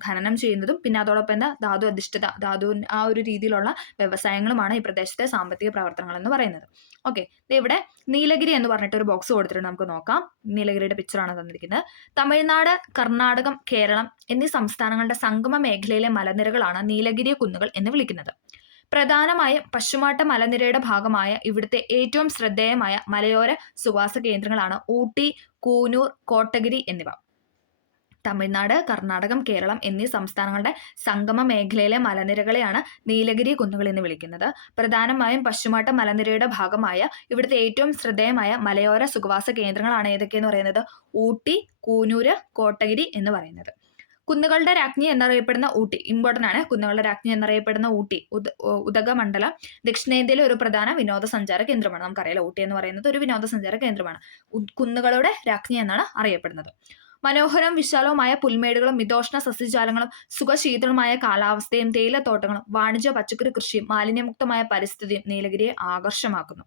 ഖനനം ചെയ്യുന്നതും പിന്നെ അതോടൊപ്പം എന്താ ധാതു അധിഷ്ഠിത ധാതു ആ ഒരു രീതിയിലുള്ള വ്യവസായങ്ങളുമാണ് ഈ പ്രദേശത്തെ സാമ്പത്തിക പ്രവർത്തനങ്ങൾ എന്ന് പറയുന്നത്. ഓക്കെ, ഇവിടെ നീലഗിരി എന്ന് പറഞ്ഞിട്ട് ഒരു ബോക്സ് കൊടുത്തിട്ട് നമുക്ക് നോക്കാം. നീലഗിരിയുടെ പിക്ചറാണ് തന്നിരിക്കുന്നത്. തമിഴ്നാട്, കർണാടകം, കേരളം എന്നീ സംസ്ഥാനങ്ങളുടെ സംഗമ മേഖലയിലെ മലനിരകളാണ് നീലഗിരി കുന്നുകൾ എന്ന് വിളിക്കുന്നത്. പ്രധാനമായും പശ്ചിമഘട്ട മലനിരയുടെ ഭാഗമായ ഇവിടുത്തെ ഏറ്റവും ശ്രദ്ധേയമായ മലയോര സുവാസ കേന്ദ്രങ്ങളാണ് ഊട്ടി, കൂനൂർ, കോട്ടഗിരി എന്നിവ. തമിഴ്നാട്, കർണാടകം, കേരളം എന്നീ സംസ്ഥാനങ്ങളുടെ സംഗമ മേഖലയിലെ മലനിരകളെയാണ് നീലഗിരി കുന്നുകൾ എന്ന് വിളിക്കുന്നത്. പ്രധാനമായും പശ്ചിമഘട്ട മലനിരയുടെ ഭാഗമായ ഇവിടുത്തെ ഏറ്റവും ശ്രദ്ധേയമായ മലയോര സുഖവാസ കേന്ദ്രങ്ങളാണ് ഏതൊക്കെയെന്ന് പറയുന്നത് ഊട്ടി, കൂനൂര്, കോട്ടഗിരി എന്ന് പറയുന്നത്. കുന്നുകളുടെ രാജ്ഞി എന്നറിയപ്പെടുന്ന ഊട്ടി, ഇമ്പോർട്ടൻ്റ് ആണ്. കുന്നുകളുടെ രാജ്ഞി എന്നറിയപ്പെടുന്ന ഊട്ടി ഉദഗമണ്ഡലം ദക്ഷിണേന്ത്യയിലെ ഒരു പ്രധാന വിനോദസഞ്ചാര കേന്ദ്രമാണ്. നമുക്കറിയാലോ ഊട്ടി എന്ന് പറയുന്നത് ഒരു വിനോദസഞ്ചാര കേന്ദ്രമാണ്. കുന്നുകളുടെ രാജ്ഞി എന്നാണ് അറിയപ്പെടുന്നത്. മനോഹരവും വിശാലവുമായ പുൽമേടുകളും മിതോഷ്ണ സസ്യജാലങ്ങളും സുഖശീതളമായ കാലാവസ്ഥയും തേയിലത്തോട്ടങ്ങളും വാണിജ്യ പച്ചക്കറി കൃഷിയും മാലിന്യമുക്തമായ പരിസ്ഥിതിയും നീലഗിരിയെ ആകർഷമാക്കുന്നു.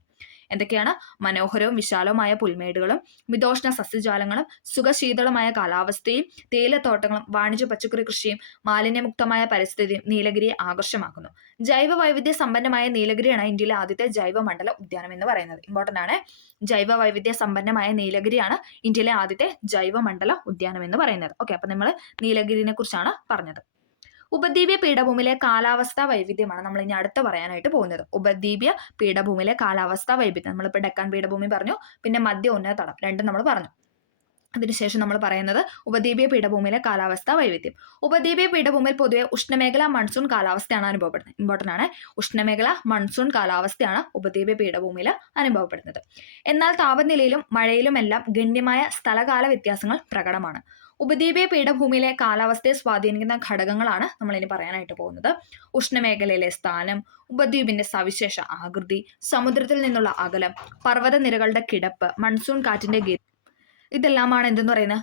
എന്തൊക്കെയാണ്? മനോഹരവും വിശാലവുമായ പുൽമേടുകളും മിതോഷ്ണ സസ്യജാലങ്ങളും സുഖശീതളമായ കാലാവസ്ഥയും തേയിലത്തോട്ടങ്ങളും വാണിജ്യ പച്ചക്കറി കൃഷിയും മാലിന്യമുക്തമായ പരിസ്ഥിതിയും നീലഗിരിയെ ആകർഷമാക്കുന്നു. ജൈവ വൈവിധ്യ സമ്പന്നമായ നീലഗിരിയാണ് ഇന്ത്യയിലെ ആദ്യത്തെ ജൈവമണ്ഡല ഉദ്യാനം എന്ന് പറയുന്നത്. ഇമ്പോർട്ടൻ്റ് ആണ്. ജൈവ വൈവിധ്യ സമ്പന്നമായ നീലഗിരിയാണ് ഇന്ത്യയിലെ ആദ്യത്തെ ജൈവമണ്ഡല ഉദ്യാനം എന്ന് പറയുന്നത്. ഓക്കെ, അപ്പൊ നമ്മൾ നീലഗിരിനെ കുറിച്ചാണ് പറഞ്ഞത്. ഉപദ്വീപ്യ പീഠഭൂമിയിലെ കാലാവസ്ഥാ വൈവിധ്യമാണ് നമ്മൾ ഇനി അടുത്ത് പറയാനായിട്ട് പോകുന്നത്. ഉപദ്വീപ്യ പീഠഭൂമിയിലെ കാലാവസ്ഥാ വൈവിധ്യം. നമ്മളിപ്പോൾ ഡെക്കാൻ പീഠഭൂമി പറഞ്ഞു, പിന്നെ മധ്യ ഉന്നത തടം രണ്ടും നമ്മൾ പറഞ്ഞു. അതിനുശേഷം നമ്മൾ പറയുന്നത് ഉപദ്വീപ്യ പീഠഭൂമിയിലെ കാലാവസ്ഥാ വൈവിധ്യം. ഉപദ്വീപ്യ പീഠഭൂമിയിൽ പൊതുവെ ഉഷ്ണമേഖല മൺസൂൺ കാലാവസ്ഥയാണ് അനുഭവപ്പെടുന്നത്. ഇമ്പോർട്ടൻ്റ് ആണ്. ഉഷ്ണമേഖല മൺസൂൺ കാലാവസ്ഥയാണ് ഉപദ്വീപ്യ പീഠഭൂമിയിൽ അനുഭവപ്പെടുന്നത്. എന്നാൽ താപനിലയിലും മഴയിലുമെല്ലാം ഗണ്യമായ സ്ഥലകാല വ്യത്യാസങ്ങൾ പ്രകടമാണ്. ഉപദ്വീപ്യ പീഠഭൂമിയിലെ കാലാവസ്ഥയെ സ്വാധീനിക്കുന്ന ഘടകങ്ങളാണ് നമ്മൾ ഇനി പറയാനായിട്ട് പോകുന്നത്. ഉഷ്ണമേഖലയിലെ സ്ഥാനം, ഉപദ്വീപിന്റെ സവിശേഷ ആകൃതി, സമുദ്രത്തിൽ നിന്നുള്ള അകലം, പർവ്വതനിരകളുടെ കിടപ്പ്, മൺസൂൺ കാറ്റിന്റെ ഗതി, ഇതെല്ലാമാണ് എന്തെന്ന് പറയുന്നത്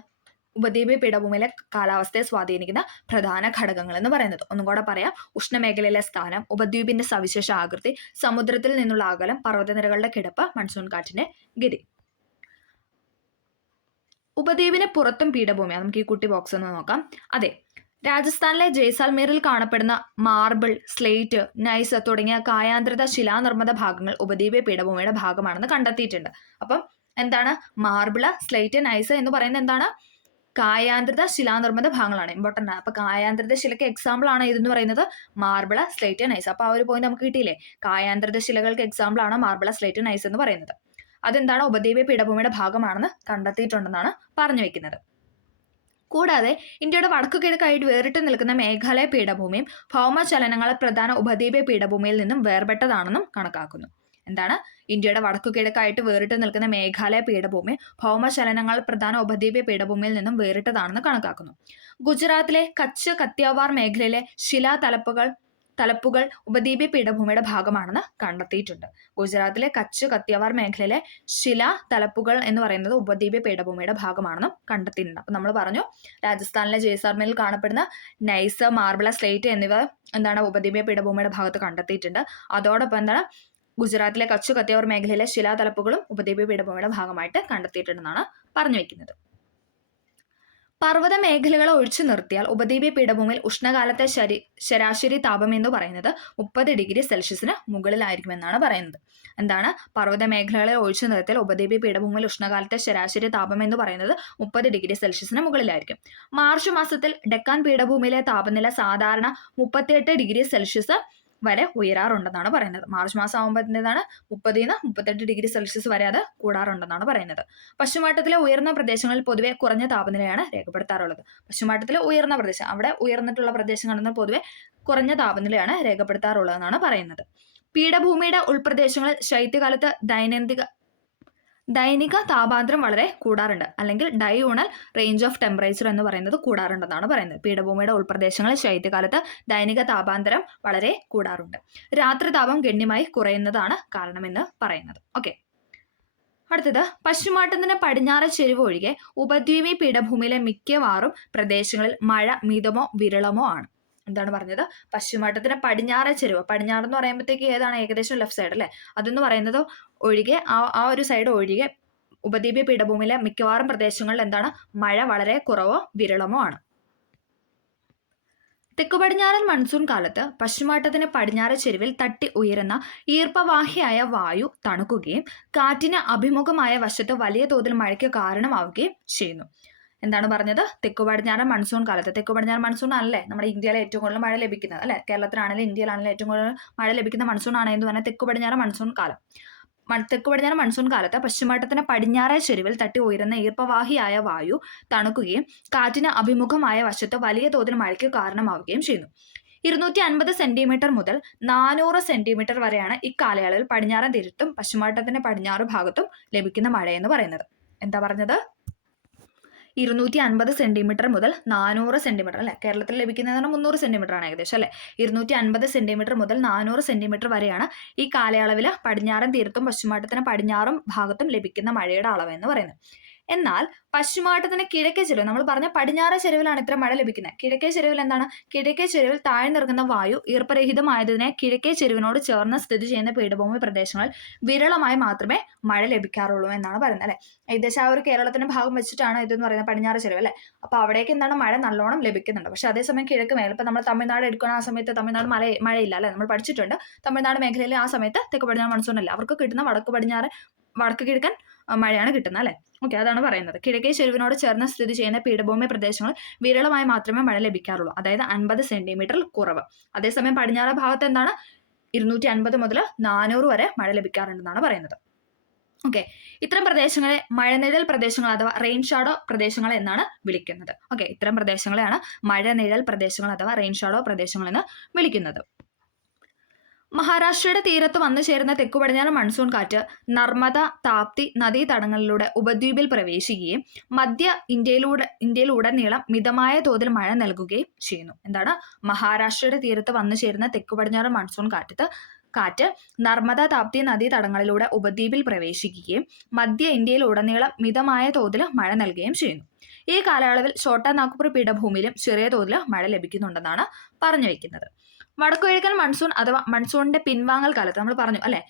ഉപദ്വീപ്യ പീഠഭൂമിയിലെ കാലാവസ്ഥയെ സ്വാധീനിക്കുന്ന പ്രധാന ഘടകങ്ങൾ എന്ന് പറയുന്നത്. ഒന്നും കൂടെ പറയാം. ഉഷ്ണമേഖലയിലെ സ്ഥാനം, ഉപദ്വീപിന്റെ സവിശേഷ ആകൃതി, സമുദ്രത്തിൽ നിന്നുള്ള അകലം, പർവ്വതനിരകളുടെ കിടപ്പ്, മൺസൂൺ കാറ്റിന്റെ ഗതി. ഉപദ്വീപിന് പുറത്തും പീഠഭൂമിയാണ്. നമുക്ക് ഈ കുട്ടി ബോക്സ് ഒന്ന് നോക്കാം. അതെ, രാജസ്ഥാനിലെ ജയ്സാൽമീറിൽ കാണപ്പെടുന്ന മാർബിൾ, സ്ലേറ്റ്, നൈസ് തുടങ്ങിയ കായാന്തരിത ശിലാനിർമ്മിത ഭാഗങ്ങൾ ഉപദ്വീപ് പീഠഭൂമിയുടെ ഭാഗമാണെന്ന് കണ്ടെത്തിയിട്ടുണ്ട്. അപ്പം എന്താണ് മാർബിള്, സ്ലേറ്റ്, നൈസ് എന്ന് പറയുന്നത് എന്താണ്? കായാന്തരിത ശിലാനിർമ്മിത ഭാഗങ്ങളാണ്. ഇമ്പോർട്ടൻ്റ് ആണ്. അപ്പൊ കായാന്തരിത ശിലയ്ക്ക് എക്സാമ്പിൾ ആണ് ഇതെന്ന് പറയുന്നത് മാർബിള്, സ്ലേറ്റ്, നൈസ്. അപ്പൊ ആ ഒരു പോയിന്റ് നമുക്ക് കിട്ടിയില്ലേ? കായാന്തരിത ശിലകൾക്ക് എക്സാമ്പിൾ ആണ് മാർബിള്, സ്ലേറ്റ്, നൈസ് എന്ന് പറയുന്നത്. അതെന്താണ്? ഉപദ്വീപ് പീഠഭൂമിയുടെ ഭാഗമാണെന്ന് കണ്ടെത്തിയിട്ടുണ്ടെന്നാണ് പറഞ്ഞു വെക്കുന്നത്. കൂടാതെ ഇന്ത്യയുടെ വടക്കു കിഴക്കായിട്ട് വേറിട്ട് നിൽക്കുന്ന മേഘാലയ പീഠഭൂമിയും ഭൗമചലനങ്ങളെ പ്രധാന ഉപദ്വീപ് പീഠഭൂമിയിൽ നിന്നും വേർപെട്ടതാണെന്നും കണക്കാക്കുന്നു. എന്താണ്? ഇന്ത്യയുടെ വടക്കു കിഴക്കായിട്ട് വേറിട്ട് നിൽക്കുന്ന മേഘാലയ പീഠഭൂമി ഭൗമചലനങ്ങൾ പ്രധാന ഉപദ്വീപ് പീഠഭൂമിയിൽ നിന്നും വേറിട്ടതാണെന്ന് കണക്കാക്കുന്നു. ഗുജറാത്തിലെ കച്ച് കത്തിയവാർ മേഖലയിലെ തലപ്പുകൾ ഉപദ്വീപ് പീഠഭൂമിയുടെ ഭാഗമാണെന്ന് കണ്ടെത്തിയിട്ടുണ്ട്. ഗുജറാത്തിലെ കച്ച് കത്തിയവാർ മേഖലയിലെ തലപ്പുകൾ എന്ന് പറയുന്നത് ഉപദ്വീപ് പീഠഭൂമിയുടെ ഭാഗമാണെന്നും കണ്ടെത്തിയിട്ടുണ്ട്. അപ്പൊ നമ്മൾ പറഞ്ഞു രാജസ്ഥാനിലെ ജയ്സാൽമീറിൽ കാണപ്പെടുന്ന നൈസ്, മാർബിള, സ്ലേറ്റ് എന്നിവ എന്താണ് ഉപദ്വീപ് പീഠഭൂമിയുടെ ഭാഗത്ത് കണ്ടെത്തിയിട്ടുണ്ട്. അതോടൊപ്പം എന്താണ് ഗുജറാത്തിലെ കച്ച് കത്തിയവാർ മേഖലയിലെ തലപ്പുകളും ഉപദ്വീപ് പീഠഭൂമിയുടെ ഭാഗമായിട്ട് കണ്ടെത്തിയിട്ടുണ്ടെന്നാണ് പറഞ്ഞു വെക്കുന്നത്. പർവ്വത മേഖലകളെ ഒഴിച്ചു നിർത്തിയാൽ ഉപദ്വീപ് പീഠഭൂമിയിൽ ഉഷ്ണകാലത്തെ ശരാശരി താപം എന്ന് പറയുന്നത് 30 ഡിഗ്രി സെൽഷ്യസിന് മുകളിലായിരിക്കുമെന്നാണ് പറയുന്നത്. എന്താണ്? പർവ്വത മേഖലകളെ ഒഴിച്ചു നിർത്തിയാൽ ഉപദ്വീപ് പീഠഭൂമിയിൽ ഉഷ്ണകാലത്തെ ശരാശരി താപം എന്ന് പറയുന്നത് 30 ഡിഗ്രി സെൽഷ്യസിന് മുകളിലായിരിക്കും. മാർച്ച് മാസത്തിൽ ഡെക്കാൻ പീഠഭൂമിയിലെ താപനില സാധാരണ 38 ഡിഗ്രി സെൽഷ്യസ് വരെ ഉയരാറുണ്ടെന്നാണ് പറയുന്നത്. മാർച്ച് മാസം ആകുമ്പോഴത്തേതാണ് 30-38 ഡിഗ്രി സെൽഷ്യസ് വരെ അത് കൂടാറുണ്ടെന്നാണ് പറയുന്നത്. പശ്ചിമഘട്ടത്തിലെ ഉയർന്ന പ്രദേശങ്ങളിൽ പൊതുവെ കുറഞ്ഞ താപനിലയാണ് രേഖപ്പെടുത്താറുള്ളത്. പശ്ചിമഘട്ടത്തിലെ ഉയർന്ന പ്രദേശം, അവിടെ ഉയർന്നിട്ടുള്ള പ്രദേശങ്ങളിൽ പൊതുവെ കുറഞ്ഞ താപനിലയാണ് രേഖപ്പെടുത്താറുള്ളതെന്നാണ് പറയുന്നത്. പീഠഭൂമിയുടെ ഉൾപ്രദേശങ്ങളിൽ ശൈത്യകാലത്ത് ദൈനിക താപാന്തരം വളരെ കൂടാറുണ്ട്, അല്ലെങ്കിൽ ഡൈയൂണൽ റേഞ്ച് ഓഫ് ടെമ്പറേച്ചർ എന്ന് പറയുന്നത് കൂടാറുണ്ടെന്നാണ് പറയുന്നത്. പീഠഭൂമിയുടെ ഉൾപ്രദേശങ്ങളിൽ ശൈത്യകാലത്ത് ദൈനിക താപാന്തരം വളരെ കൂടാറുണ്ട്. രാത്രി താപം ഗണ്യമായി കുറയുന്നതാണ് കാരണമെന്ന് പറയുന്നത്. ഓക്കെ, അടുത്തത് പശ്ചിമഘട്ടത്തിന്റെ പടിഞ്ഞാറ് ചെരിവ് ഒഴികെ ഉപദ്വീപി പീഠഭൂമിയിലെ മിക്കവാറും പ്രദേശങ്ങളിൽ മഴ മിതമോ വിരളമോ ആണ്. എന്താണ് പറഞ്ഞത്? പശ്ചിമഘട്ടത്തിന്റെ പടിഞ്ഞാറ് ചെരുവ്, പടിഞ്ഞാറ് എന്ന് പറയുമ്പോഴത്തേക്ക് ഏതാണ്? ഏകദേശം ലെഫ്റ്റ് സൈഡ് അല്ലേ? അതെന്ന് പറയുന്നത് ഒഴികെ ആ ഒരു സൈഡ് ഒഴികെ ഉപദ്വീപ് പീഠഭൂമിയിലെ മിക്കവാറും പ്രദേശങ്ങളിൽ എന്താണ്? മഴ വളരെ കുറവോ വിരളമോ ആണ്. തെക്കു പടിഞ്ഞാറൻ മൺസൂൺ കാലത്ത് പശ്ചിമഘട്ടത്തിന് പടിഞ്ഞാറ് ചെരുവിൽ തട്ടി ഉയരുന്ന ഈർപ്പവാഹിയായ വായു തണുക്കുകയും കാറ്റിന് അഭിമുഖമായ വശത്ത് വലിയ തോതിൽ മഴയ്ക്ക് കാരണമാവുകയും ചെയ്യുന്നു. എന്താണ് പറഞ്ഞത്? തെക്കു പടിഞ്ഞാറൻ മൺസൂൺ കാലത്ത്, തെക്കു പടിഞ്ഞാറൻ മൺസൂൺ ആണല്ലേ നമ്മുടെ ഇന്ത്യയിലെ ഏറ്റവും കൂടുതൽ മഴ ലഭിക്കുന്നത് അല്ലെ? കേരളത്തിലാണെങ്കിലും ഇന്ത്യയിലാണെങ്കിലും ഏറ്റവും കൂടുതൽ മഴ ലഭിക്കുന്ന മൺസൂൺ ആണ് എന്ന് പറഞ്ഞാൽ തെക്കു പടിഞ്ഞാറൻ മൺസൂൺ കാലം. തെക്കു പടിഞ്ഞാറൻ മൺസൂൺ കാലത്ത് പശ്ചിമഘട്ടത്തിന്റെ പടിഞ്ഞാറേ ചെരുവിൽ തട്ടി ഉയരുന്ന ഈർപ്പവാഹിയായ വായു തണുക്കുകയും കാറ്റിന് അഭിമുഖമായ വശത്ത് വലിയ തോതിൽ മഴയ്ക്ക് കാരണമാവുകയും ചെയ്യുന്നു. 250 സെന്റിമീറ്റർ മുതൽ 400 സെന്റിമീറ്റർ വരെയാണ് ഇക്കാലയളവിൽ പടിഞ്ഞാറൻ തീരത്തും പശ്ചിമഘട്ടത്തിന്റെ പടിഞ്ഞാറ് ഭാഗത്തും ലഭിക്കുന്ന മഴയെന്ന് പറയുന്നത്. എന്താ പറഞ്ഞത്? 250 സെന്റിമീറ്റർ മുതൽ 400 സെന്റിമീറ്റർ അല്ലെ? കേരളത്തിൽ ലഭിക്കുന്നത് 300 സെന്റിമീറ്റർ ആണ് ഏകദേശം അല്ലെ? 250 സെന്റിമീറ്റർ മുതൽ 400 സെന്റിമീറ്റർ വരെയാണ് ഈ കാലയളവിൽ പടിഞ്ഞാറൻ തീരത്തും പശ്ചിമഘട്ടത്തിന് പടിഞ്ഞാറും ഭാഗത്തും ലഭിക്കുന്ന മഴയുടെ അളവ് എന്ന് പറയുന്നത്. എന്നാൽ പശ്ചിമഘട്ടത്തിന് കിഴക്കേ ചെരുവ്, നമ്മൾ പറഞ്ഞ പടിഞ്ഞാറേ ചെരുവിലാണ് ഇത്ര മഴ ലഭിക്കുന്നത്. കിഴക്കേ ചെരുവിൽ എന്താണ്? കിഴക്കേ ചെരുവിൽ താഴ്ന്നിറങ്ങുന്ന വായു ഈർപ്പരഹിതമായതിനെ കിഴക്കേ ചെരുവിനോട് ചേർന്ന് സ്ഥിതി ചെയ്യുന്ന പീഠഭൂമി പ്രദേശങ്ങളിൽ വിരളമായി മാത്രമേ മഴ ലഭിക്കാറുള്ളൂ എന്നാണ് പറയുന്നത് അല്ലെ? ഏകദേശം ആ ഒരു കേരളത്തിന്റെ ഭാഗം വെച്ചിട്ടാണ് ഇതെന്ന് പറയുന്നത് പടിഞ്ഞാറ് ചെരുവ് അല്ലെ? അപ്പൊ അവിടേക്ക് എന്താണ് മഴ നല്ലോണം ലഭിക്കുന്നുണ്ട്. പക്ഷെ അതേസമയം കിഴക്ക് മേഖല, ഇപ്പൊ നമ്മൾ തമിഴ്നാട് എടുക്കുന്ന ആ സമയത്ത് തമിഴ്നാട് മഴയില്ല അല്ലെ? നമ്മൾ പഠിച്ചിട്ടുണ്ട്. തമിഴ്നാട് മേഖലയിൽ ആ സമയത്ത് തെക്ക് പടിഞ്ഞാറ് മൺസൂൺ അല്ല, അവർക്ക് കിട്ടുന്ന വടക്ക് കിഴക്കൻ മഴയാണ് കിട്ടുന്നത് അല്ലെ? ഓക്കെ, അതാണ് പറയുന്നത്. കിഴക്കേ ചെരുവിനോട് ചേർന്ന് സ്ഥിതി ചെയ്യുന്ന പീഠഭൂമി പ്രദേശങ്ങൾ വിരളമായി മാത്രമേ മഴ ലഭിക്കാറുള്ളൂ, അതായത് 50 സെന്റിമീറ്ററിൽ കുറവ്. അതേസമയം പടിഞ്ഞാറ് ഭാഗത്ത് എന്താണ്? 250 മുതൽ 400 വരെ മഴ ലഭിക്കാറുണ്ടെന്നാണ് പറയുന്നത്. ഓക്കെ, ഇത്തരം പ്രദേശങ്ങളെ മഴനിഴൽ പ്രദേശങ്ങൾ അഥവാ റെയിൻ ഷാഡോ പ്രദേശങ്ങൾ എന്നാണ് വിളിക്കുന്നത്. ഓക്കെ, ഇത്തരം പ്രദേശങ്ങളെയാണ് മഴനിഴൽ പ്രദേശങ്ങൾ അഥവാ റെയിൻ ഷാഡോ പ്രദേശങ്ങൾ എന്ന് വിളിക്കുന്നത്. മഹാരാഷ്ട്രയുടെ തീരത്ത് വന്നു ചേരുന്ന തെക്കു പടിഞ്ഞാറ് മൺസൂൺ കാറ്റ് നർമ്മദ, താപ്തി നദീതടങ്ങളിലൂടെ ഉപദ്വീപിൽ പ്രവേശിക്കുകയും മധ്യ ഇന്ത്യയിലുടനീളം മിതമായ തോതിൽ മഴ നൽകുകയും ചെയ്യുന്നു. എന്താണ്? മഹാരാഷ്ട്രയുടെ തീരത്ത് വന്നു ചേരുന്ന തെക്കു പടിഞ്ഞാറ് മൺസൂൺ കാറ്റ് നർമ്മദ, താപ്തി നദീതടങ്ങളിലൂടെ ഉപദ്വീപിൽ പ്രവേശിക്കുകയും മധ്യ ഇന്ത്യയിലുടനീളം മിതമായ തോതിൽ മഴ നൽകുകയും ചെയ്യുന്നു. ഈ കാലയളവിൽ ഛോട്ടാ നാഗ്പൂർ പീഠഭൂമിയിലും ചെറിയ തോതിൽ മഴ ലഭിക്കുന്നുണ്ടെന്നാണ് പറഞ്ഞു വയ്ക്കുന്നത്. വടക്കു കിഴക്കൻ മൺസൂൺ അഥവാ മൺസൂണിന്റെ പിൻവാങ്ങൽ കാലത്ത് നമ്മൾ പറഞ്ഞു അല്ലെ,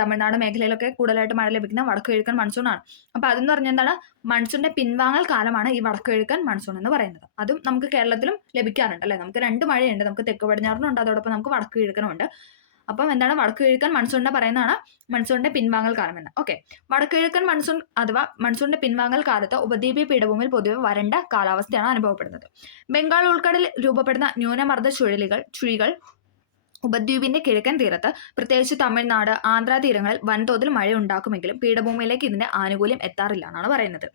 തമിഴ്നാട് മേഖലയിലൊക്കെ കൂടുതലായിട്ട് മഴ ലഭിക്കുന്ന വടക്കു കിഴക്കൻ മൺസൂൺ ആണ്. അപ്പൊ അതെന്ന് പറഞ്ഞാൽ എന്താണ്, മൺസൂണിന്റെ പിൻവാങ്ങൽ കാലമാണ് ഈ വടക്കു കിഴക്കൻ മൺസൂൺ എന്ന് പറയുന്നത്. അതും നമുക്ക് കേരളത്തിലും ലഭിക്കാറുണ്ട് അല്ലെ. നമുക്ക് രണ്ട് മഴയുണ്ട്, നമുക്ക് തെക്ക് പടിഞ്ഞാറിനും ഉണ്ട്, അതോടൊപ്പം നമുക്ക് വടക്കു കിഴക്കനും ഉണ്ട്. അപ്പം എന്താണ് വടക്കു കിഴക്കൻ മൺസൂണിനെ പറയുന്നതാണ് മൺസൂണിന്റെ പിൻവാങ്ങൽ കാലം എന്ന്. ഓക്കെ, വടക്കു കിഴക്കൻ മൺസൂൺ അഥവാ മൺസൂണിന്റെ പിൻവാങ്ങൽ കാലത്ത് ഉപദ്വീപീയ പീഠഭൂമിയിൽ പൊതുവെ വരണ്ട കാലാവസ്ഥയാണ് അനുഭവപ്പെടുന്നത്. ബംഗാൾ ഉൾക്കടലിൽ രൂപപ്പെടുന്ന ന്യൂനമർദ്ദ ചുഴികൾ ഉപദ്വീപിന്റെ കിഴക്കൻ തീരത്ത്, പ്രത്യേകിച്ച് തമിഴ്നാട്, ആന്ധ്ര തീരങ്ങളിൽ വൻതോതിൽ മഴ ഉണ്ടാക്കുമെങ്കിലും പീഠഭൂമിയിലേക്ക് ഇതിന്റെ ആനുകൂല്യം എത്താറില്ല എന്നാണ് പറയുന്നത്.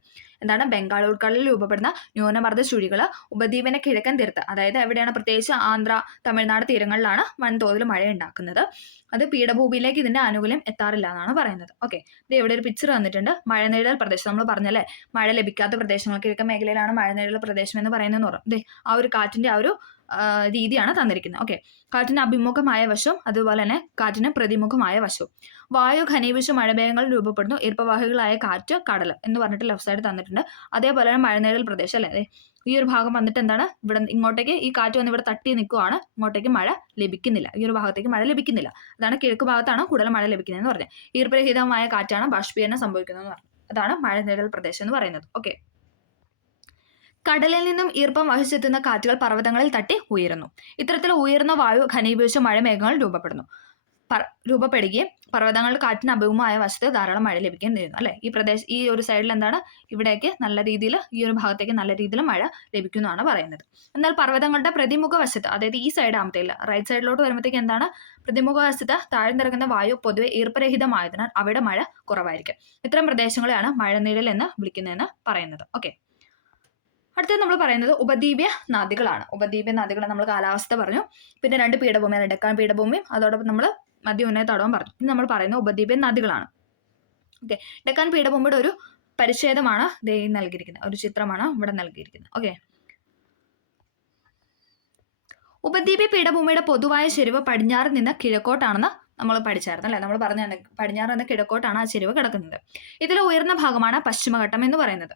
എന്താണ്, ബംഗാൾ ഉൾക്കടലിൽ രൂപപ്പെടുന്ന ന്യൂനമർദ്ദ ചുഴികൾ ഉപദ്വീപിന്റെ കിഴക്കൻ തീരത്ത്, അതായത് എവിടെയാണ്, പ്രത്യേകിച്ച് ആന്ധ്ര, തമിഴ്നാട് തീരങ്ങളിലാണ് വൻതോതിൽ മഴ ഉണ്ടാക്കുന്നത്. അത് പീഠഭൂമിയിലേക്ക് ഇതിന്റെ ആനുകൂല്യം എത്താറില്ല എന്നാണ് പറയുന്നത്. ഓക്കെ, ഇത് ഇവിടെ ഒരു പിക്ചർ തന്നിട്ടുണ്ട്. മഴനിഴൽ പ്രദേശം, നമ്മൾ പറഞ്ഞല്ലേ മഴ ലഭിക്കാത്ത പ്രദേശങ്ങൾ, കിഴക്കൻ മേഖലയിലാണ് മഴനിഴൽ പ്രദേശം എന്ന് പറയുന്നതെന്ന് പറഞ്ഞു. ആ ഒരു കാറ്റിന്റെ ആ ഒരു രീതിയാണ് തന്നിരിക്കുന്നത്. ഓക്കെ, കാറ്റിന് അഭിമുഖമായ വശവും അതുപോലെ തന്നെ കാറ്റിന് പ്രതിമുഖമായ വശവും. വായു ഘനീഭവിച്ച മഴമേഘങ്ങൾ രൂപപ്പെടുന്നു. ഈർപ്പവാഹികളായ കാറ്റ്, കടൽ എന്ന് പറഞ്ഞിട്ട് ലെഫ്റ്റ് സൈഡ് തന്നിട്ടുണ്ട്. അതേപോലെ തന്നെ മഴനിഴൽ പ്രദേശം അല്ലേ, ഈ ഒരു ഭാഗം വന്നിട്ട് എന്താണ്, ഇവിടെ ഇങ്ങോട്ടേക്ക് ഈ കാറ്റ് വന്ന് ഇവിടെ തട്ടി നിൽക്കുവാണ്, ഇങ്ങോട്ടേക്ക് മഴ ലഭിക്കുന്നില്ല, ഈ ഒരു ഭാഗത്തേക്ക് മഴ ലഭിക്കുന്നില്ല. അതാണ് കിഴക്ക് ഭാഗത്താണ് കൂടുതൽ മഴ ലഭിക്കുന്നതെന്ന് പറഞ്ഞത്. ഈർപ്പരഹിതമായ കാറ്റാണ് ബാഷ്പീകരണം സംഭവിക്കുന്നതെന്ന് പറഞ്ഞു. അതാണ് മഴനിഴൽ പ്രദേശം എന്ന് പറയുന്നത്. ഓക്കെ, കടലിൽ നിന്നും ഈർപ്പം വഹിച്ചെത്തുന്ന കാറ്റുകൾ പർവ്വതങ്ങളിൽ തട്ടി ഉയരുന്നു. ഇത്തരത്തിൽ ഉയർന്ന വായു ഘനീഭവിച്ച മഴമേഘങ്ങൾ രൂപപ്പെടുകയും പർവ്വതങ്ങളുടെ കാറ്റിന് അഭിമുഖമായ വശത്ത് ധാരാളം മഴ ലഭിക്കുകയും ചെയ്യുന്നു അല്ലെ. ഈ ഒരു സൈഡിൽ എന്താണ്, ഇവിടേക്ക് നല്ല രീതിയിൽ, ഈ ഒരു ഭാഗത്തേക്ക് നല്ല രീതിയിൽ മഴ ലഭിക്കുന്നതാണ് പറയുന്നത്. എന്നാൽ പർവ്വതങ്ങളുടെ പ്രതിമുഖ വശത്ത്, അതായത് ഈ സൈഡ് ആമത്തേൽ റൈറ്റ് സൈഡിലോട്ട് വരുമ്പോഴത്തേക്ക് എന്താണ്, പ്രതിമുഖ വശത്ത് താഴ്ന്നിറങ്ങുന്ന വായു പൊതുവെ ഈർപ്പരഹിതമായതിനാൽ അവിടെ മഴ കുറവായിരിക്കും. ഇത്തരം പ്രദേശങ്ങളെയാണ് മഴനിഴൽ എന്ന് വിളിക്കുന്നതെന്ന് പറയുന്നത്. ഓക്കെ, അടുത്തത് നമ്മൾ പറയുന്നത് ഉപദ്വീപ്യ നദികളാണ്. ഉപദ്വീപ്യ നദികൾ നമ്മൾ കാലാവസ്ഥ പറഞ്ഞു, പിന്നെ രണ്ട് പീഠഭൂമിയാണ്, ഡെക്കാൻ പീഠഭൂമിയും അതോടൊപ്പം നമ്മൾ മധ്യ ഉന്നത തടവും പറഞ്ഞു. ഇനി നമ്മൾ പറയുന്നത് ഉപദ്വീപ്യ നദികളാണ്. ഓക്കെ, ഡെക്കാൻ പീഠഭൂമിയുടെ ഒരു പരിച്ഛേദമാണ് നൽകിയിരിക്കുന്നത്, ഒരു ചിത്രമാണ് ഇവിടെ നൽകിയിരിക്കുന്നത്. ഓക്കെ, ഉപദ്വീപ്യ പീഠഭൂമിയുടെ പൊതുവായ ചെരിവ് പടിഞ്ഞാറ് നിന്ന് കിഴക്കോട്ടാണെന്ന് നമ്മൾ പഠിച്ചായിരുന്നു അല്ലെ. നമ്മൾ പറഞ്ഞാണ് പടിഞ്ഞാറ് നിന്ന് കിഴക്കോട്ടാണ് ആ ചെരിവ് കിടക്കുന്നത്. ഇതിലെ ഉയർന്ന ഭാഗമാണ് പശ്ചിമഘട്ടം എന്ന് പറയുന്നത്.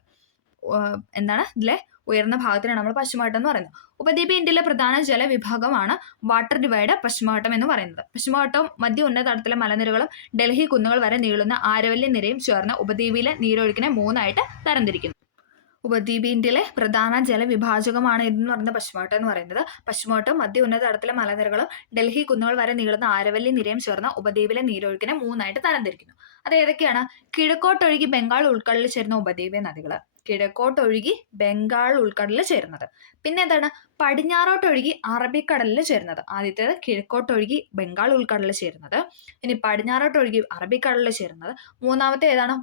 എന്താണ്, ഇതിലെ ഉയർന്ന ഭാഗത്തിനാണ് നമ്മൾ പശ്ചിമഘട്ടം എന്ന് പറയുന്നത്. ഉപദ്വീപ് ഇന്ത്യയിലെ പ്രധാന ജലവിഭാഗമാണ് വാട്ടർ ഡിവൈഡ് പശ്ചിമഘട്ടം എന്ന് പറയുന്നത്. പശ്ചിമഘട്ടവും മധ്യ ഉന്നത തടത്തിലെ മലനിരകളും ഡൽഹി കുന്നുകൾ വരെ നീളുന്ന ആരവല്ലി നിരയും ചേർന്ന് ഉപദ്വീപിലെ നീരൊഴുക്കിനെ മൂന്നായിട്ട് തരംതിരിക്കുന്നു. ഉപദ്വീപ് ഇന്ത്യയിലെ പ്രധാന ജലവിഭാജകമാണ് ഇതെന്ന് പറയുന്നത് പശ്ചിമഘട്ടം എന്ന് പറയുന്നത്. പശ്ചിമഘട്ടവും മധ്യ ഉന്നത തടത്തിലെ മലനിരകളും ഡൽഹി കുന്നുകൾ വരെ നീളുന്ന ആരവല്ലി നിരയും ചേർന്ന് ഉപദ്വീപിലെ നീരൊഴുക്കിനെ മൂന്നായിട്ട് തരംതിരിക്കുന്നു. അത് ഏതൊക്കെയാണ്? കിഴക്കോട്ടൊഴുകി ബംഗാൾ ഉൾക്കടലിൽ ചേരുന്ന ഉപദ്വീപ്യ നദികൾ, കിഴക്കോട്ടൊഴുകി ബംഗാൾ ഉൾക്കടലിൽ ചേരുന്നത്. പിന്നെ എന്താണ്? പടിഞ്ഞാറോട്ടൊഴുകി അറബിക്കടലിൽ ചേരുന്നത്. ആദ്യത്തേത് കിഴക്കോട്ടൊഴുകി ബംഗാൾ ഉൾക്കടലിൽ ചേരുന്നത്, ഇനി പടിഞ്ഞാറോട്ടൊഴുകി അറബിക്കടലിൽ ചേരുന്നത്. മൂന്നാമത്തെ ഏതാണ്?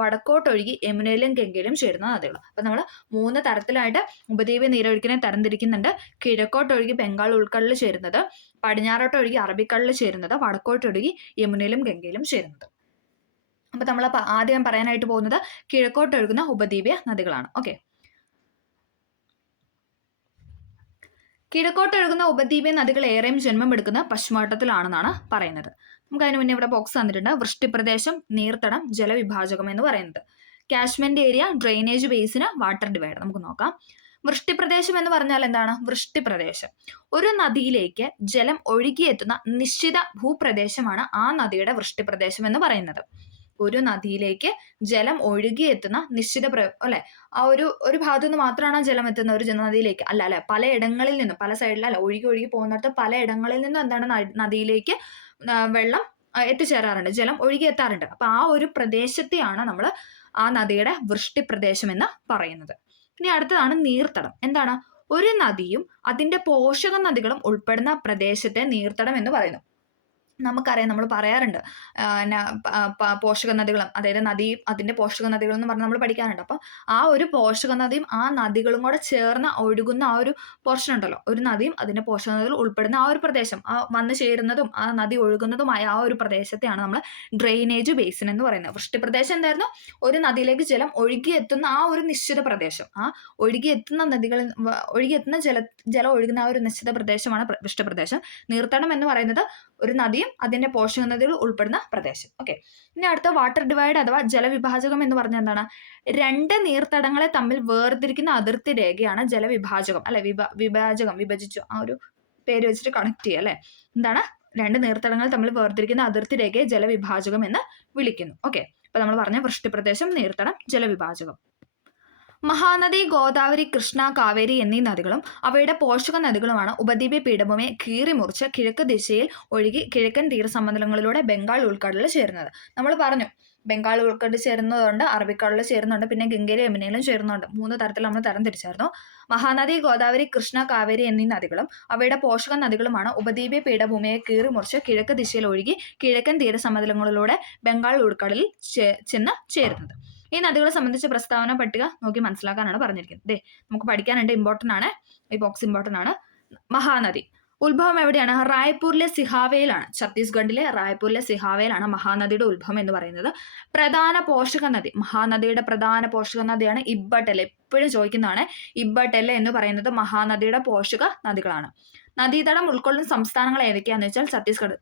വടക്കോട്ടൊഴുകി യമുനയിലും ഗംഗയിലും ചേരുന്ന നദികൾ. അപ്പൊ നമ്മൾ മൂന്ന് തരത്തിലായിട്ട് ഉപദ്വീപ നീരൊഴുക്കിനെ തരംതിരിക്കുന്നുണ്ട്. കിഴക്കോട്ടൊഴുകി ബംഗാൾ ഉൾക്കടലിൽ ചേരുന്നത്, പടിഞ്ഞാറോട്ടൊഴുകി അറബിക്കടലിൽ ചേരുന്നത്, വടക്കോട്ടൊഴുകി യമുനയിലും ഗംഗയിലും ചേരുന്നത്. അപ്പൊ നമ്മൾ ആദ്യം പറയാനായിട്ട് പോകുന്നത് കിഴക്കോട്ടൊഴുകുന്ന ഉപദ്വീപ്യ നദികളാണ്. ഓക്കെ, കിഴക്കോട്ടൊഴുകുന്ന ഉപദ്വീപ്യ നദികൾ ഏറെയും ജന്മം എടുക്കുന്ന പശ്ചിമഘട്ടത്തിലാണെന്നാണ് പറയുന്നത്. നമുക്ക് അതിന് മുന്നേ ഇവിടെ ബോക്സ് തന്നിട്ടുണ്ട്. വൃഷ്ടിപ്രദേശം, നീർത്തടം, ജലവിഭാജകം എന്ന് പറയുന്നത്. കാച്ച്മെന്റ് ഏരിയ, ഡ്രെയിനേജ് ബേസിന്, വാട്ടർ ഡിവൈഡർ. നമുക്ക് നോക്കാം. വൃഷ്ടിപ്രദേശം എന്ന് പറഞ്ഞാൽ എന്താണ്? വൃഷ്ടിപ്രദേശം ഒരു നദിയിലേക്ക് ജലം ഒഴുകിയെത്തുന്ന നിശ്ചിത ഭൂപ്രദേശമാണ് ആ നദിയുടെ വൃഷ്ടിപ്രദേശം എന്ന് പറയുന്നത്. ഒരു നദിയിലേക്ക് ജലം ഒഴുകിയെത്തുന്ന നിശ്ചിത അല്ലെ, ആ ഒരു ഭാഗത്തു നിന്ന് മാത്രമാണ് ജലം എത്തുന്ന ഒരു നദിയിലേക്ക് അല്ല അല്ലെ, പല ഇടങ്ങളിൽ നിന്നും, പല സൈഡിലല്ല, ഒഴുകി പോകുന്നിടത്ത് പല ഇടങ്ങളിൽ നിന്നും എന്താണ് നദിയിലേക്ക് വെള്ളം എത്തിച്ചേരാറുണ്ട്, ജലം ഒഴുകി എത്താറുണ്ട്. അപ്പൊ ആ ഒരു പ്രദേശത്തെയാണ് നമ്മൾ ആ നദിയുടെ വൃഷ്ടിപ്രദേശം എന്ന് പറയുന്നത്. ഇനി അടുത്തതാണ് നീർത്തടം. എന്താണ്? ഒരു നദിയും അതിന്റെ പോഷക നദികളും ഉൾപ്പെടുന്ന പ്രദേശത്തെ നീർത്തടം എന്ന് പറയുന്നു. നമുക്കറിയാം, നമ്മൾ പറയാറുണ്ട് പോഷക നദികളും, അതായത് നദിയും അതിന്റെ പോഷക നദികൾ എന്ന് പറഞ്ഞ് നമ്മൾ പഠിക്കാറുണ്ട്. അപ്പം ആ ഒരു പോഷക നദിയും ആ നദികളും കൂടെ ചേർന്ന് ഒഴുകുന്ന ആ ഒരു പോർഷൻ ഉണ്ടല്ലോ, ഒരു നദിയും അതിന്റെ പോഷക നദികൾ ഉൾപ്പെടുന്ന ആ ഒരു പ്രദേശം, ആ വന്നു ചേരുന്നതും ആ നദി ഒഴുകുന്നതുമായ ആ ഒരു പ്രദേശത്തെയാണ് നമ്മൾ ഡ്രെയിനേജ് ബേസിൻ എന്ന് പറയുന്നത്. വൃഷ്ടിപ്രദേശം എന്തായിരുന്നു? ഒരു നദിയിലേക്ക് ജലം ഒഴുകിയെത്തുന്ന ആ ഒരു നിശ്ചിത പ്രദേശം, ആ ഒഴുകിയെത്തുന്ന നദികളിൽ ഒഴുകിയെത്തുന്ന ജലം ഒഴുകുന്ന ആ ഒരു നിശ്ചിത പ്രദേശമാണ് വൃഷ്ടിപ്രദേശം. നീർത്തടം എന്ന് പറയുന്നത് ഒരു നദിയും അതിന്റെ പോഷക നദികൾ ഉൾപ്പെടുന്ന പ്രദേശം. ഓക്കെ, ഇനി അടുത്ത വാട്ടർ ഡിവൈഡ് അഥവാ ജലവിഭാജകം എന്ന് പറഞ്ഞാൽ എന്താണ്? രണ്ട് നീർത്തടങ്ങളെ തമ്മിൽ വേർതിരിക്കുന്ന അതിർത്തി രേഖയാണ് ജലവിഭാജകം അല്ലെ. വിഭാജകം, വിഭജിച്ചു, ആ ഒരു പേര് വെച്ചിട്ട് കണക്ട് ചെയ്യുക അല്ലേ. എന്താണ്? രണ്ട് നീർത്തടങ്ങൾ തമ്മിൽ വേർതിരിക്കുന്ന അതിർത്തി രേഖയെ ജലവിഭാജകം എന്ന് വിളിക്കുന്നു. ഓക്കെ, അപ്പൊ നമ്മൾ പറഞ്ഞ വൃഷ്ടിപ്രദേശം, നീർത്തടം, ജലവിഭാജകം. മഹാനദി, ഗോദാവരി, കൃഷ്ണ, കാവേരി എന്നീ നദികളും അവയുടെ പോഷക നദികളുമാണ് ഉപദ്വീപ പീഠഭൂമിയെ കീറിമുറിച്ച് കിഴക്ക് ദിശയിൽ ഒഴുകി കിഴക്കൻ തീരസമതലങ്ങളിലൂടെ ബംഗാൾ ഉൾക്കടലിൽ ചേരുന്നത്. നമ്മൾ പറഞ്ഞു ബംഗാൾ ഉൾക്കടലിൽ ചേരുന്നതുണ്ട്, അറബിക്കടലിൽ ചേരുന്നുണ്ട്, പിന്നെ ഗംഗയിലും യമുനയിലും ചേരുന്നുണ്ട്. 3 തരത്തിൽ നമ്മൾ തരം തിരിച്ചായിരുന്നു. മഹാനദി, ഗോദാവരി, കൃഷ്ണ, കാവേരി എന്നീ നദികളും അവയുടെ പോഷക നദികളുമാണ് ഉപദ്വീപ പീഠഭൂമിയെ കീറിമുറിച്ച് കിഴക്ക് ദിശയിൽ ഒഴുകി കിഴക്കൻ തീരസമതലങ്ങളിലൂടെ ബംഗാൾ ഉൾക്കടലിൽ ചെന്ന് ചേരുന്നത്. ഈ നദികളെ സംബന്ധിച്ച പ്രസ്താവന പട്ടിക നോക്കി മനസ്സിലാക്കാനാണ് പറഞ്ഞിരിക്കുന്നത്. നമുക്ക് പഠിക്കാനുണ്ട്, ഇമ്പോർട്ടൻ്റ് ആണ്, ഈ ബോക്സ് ഇമ്പോർട്ടൻ്റ് ആണ്. മഹാനദി ഉത്ഭവം എവിടെയാണ്? റായ്പൂരിലെ സിഹാവയിലാണ്. ഛത്തീസ്ഗഡിലെ റായ്പൂരിലെ സിഹാവയിലാണ് മഹാനദിയുടെ ഉത്ഭവം എന്ന് പറയുന്നത്. പ്രധാന പോഷക നദി, മഹാനദിയുടെ പ്രധാന പോഷക നദിയാണ് ഇബ്ബട്ടൽ. എപ്പോഴും ചോദിക്കുന്നതാണ്. ഇബ്ബട്ടൽ എന്ന് പറയുന്നത് മഹാനദിയുടെ പോഷക നദികളാണ്. നദീതടം ഉൾക്കൊള്ളുന്ന സംസ്ഥാനങ്ങൾ ഏതൊക്കെയാണെന്ന് വെച്ചാൽ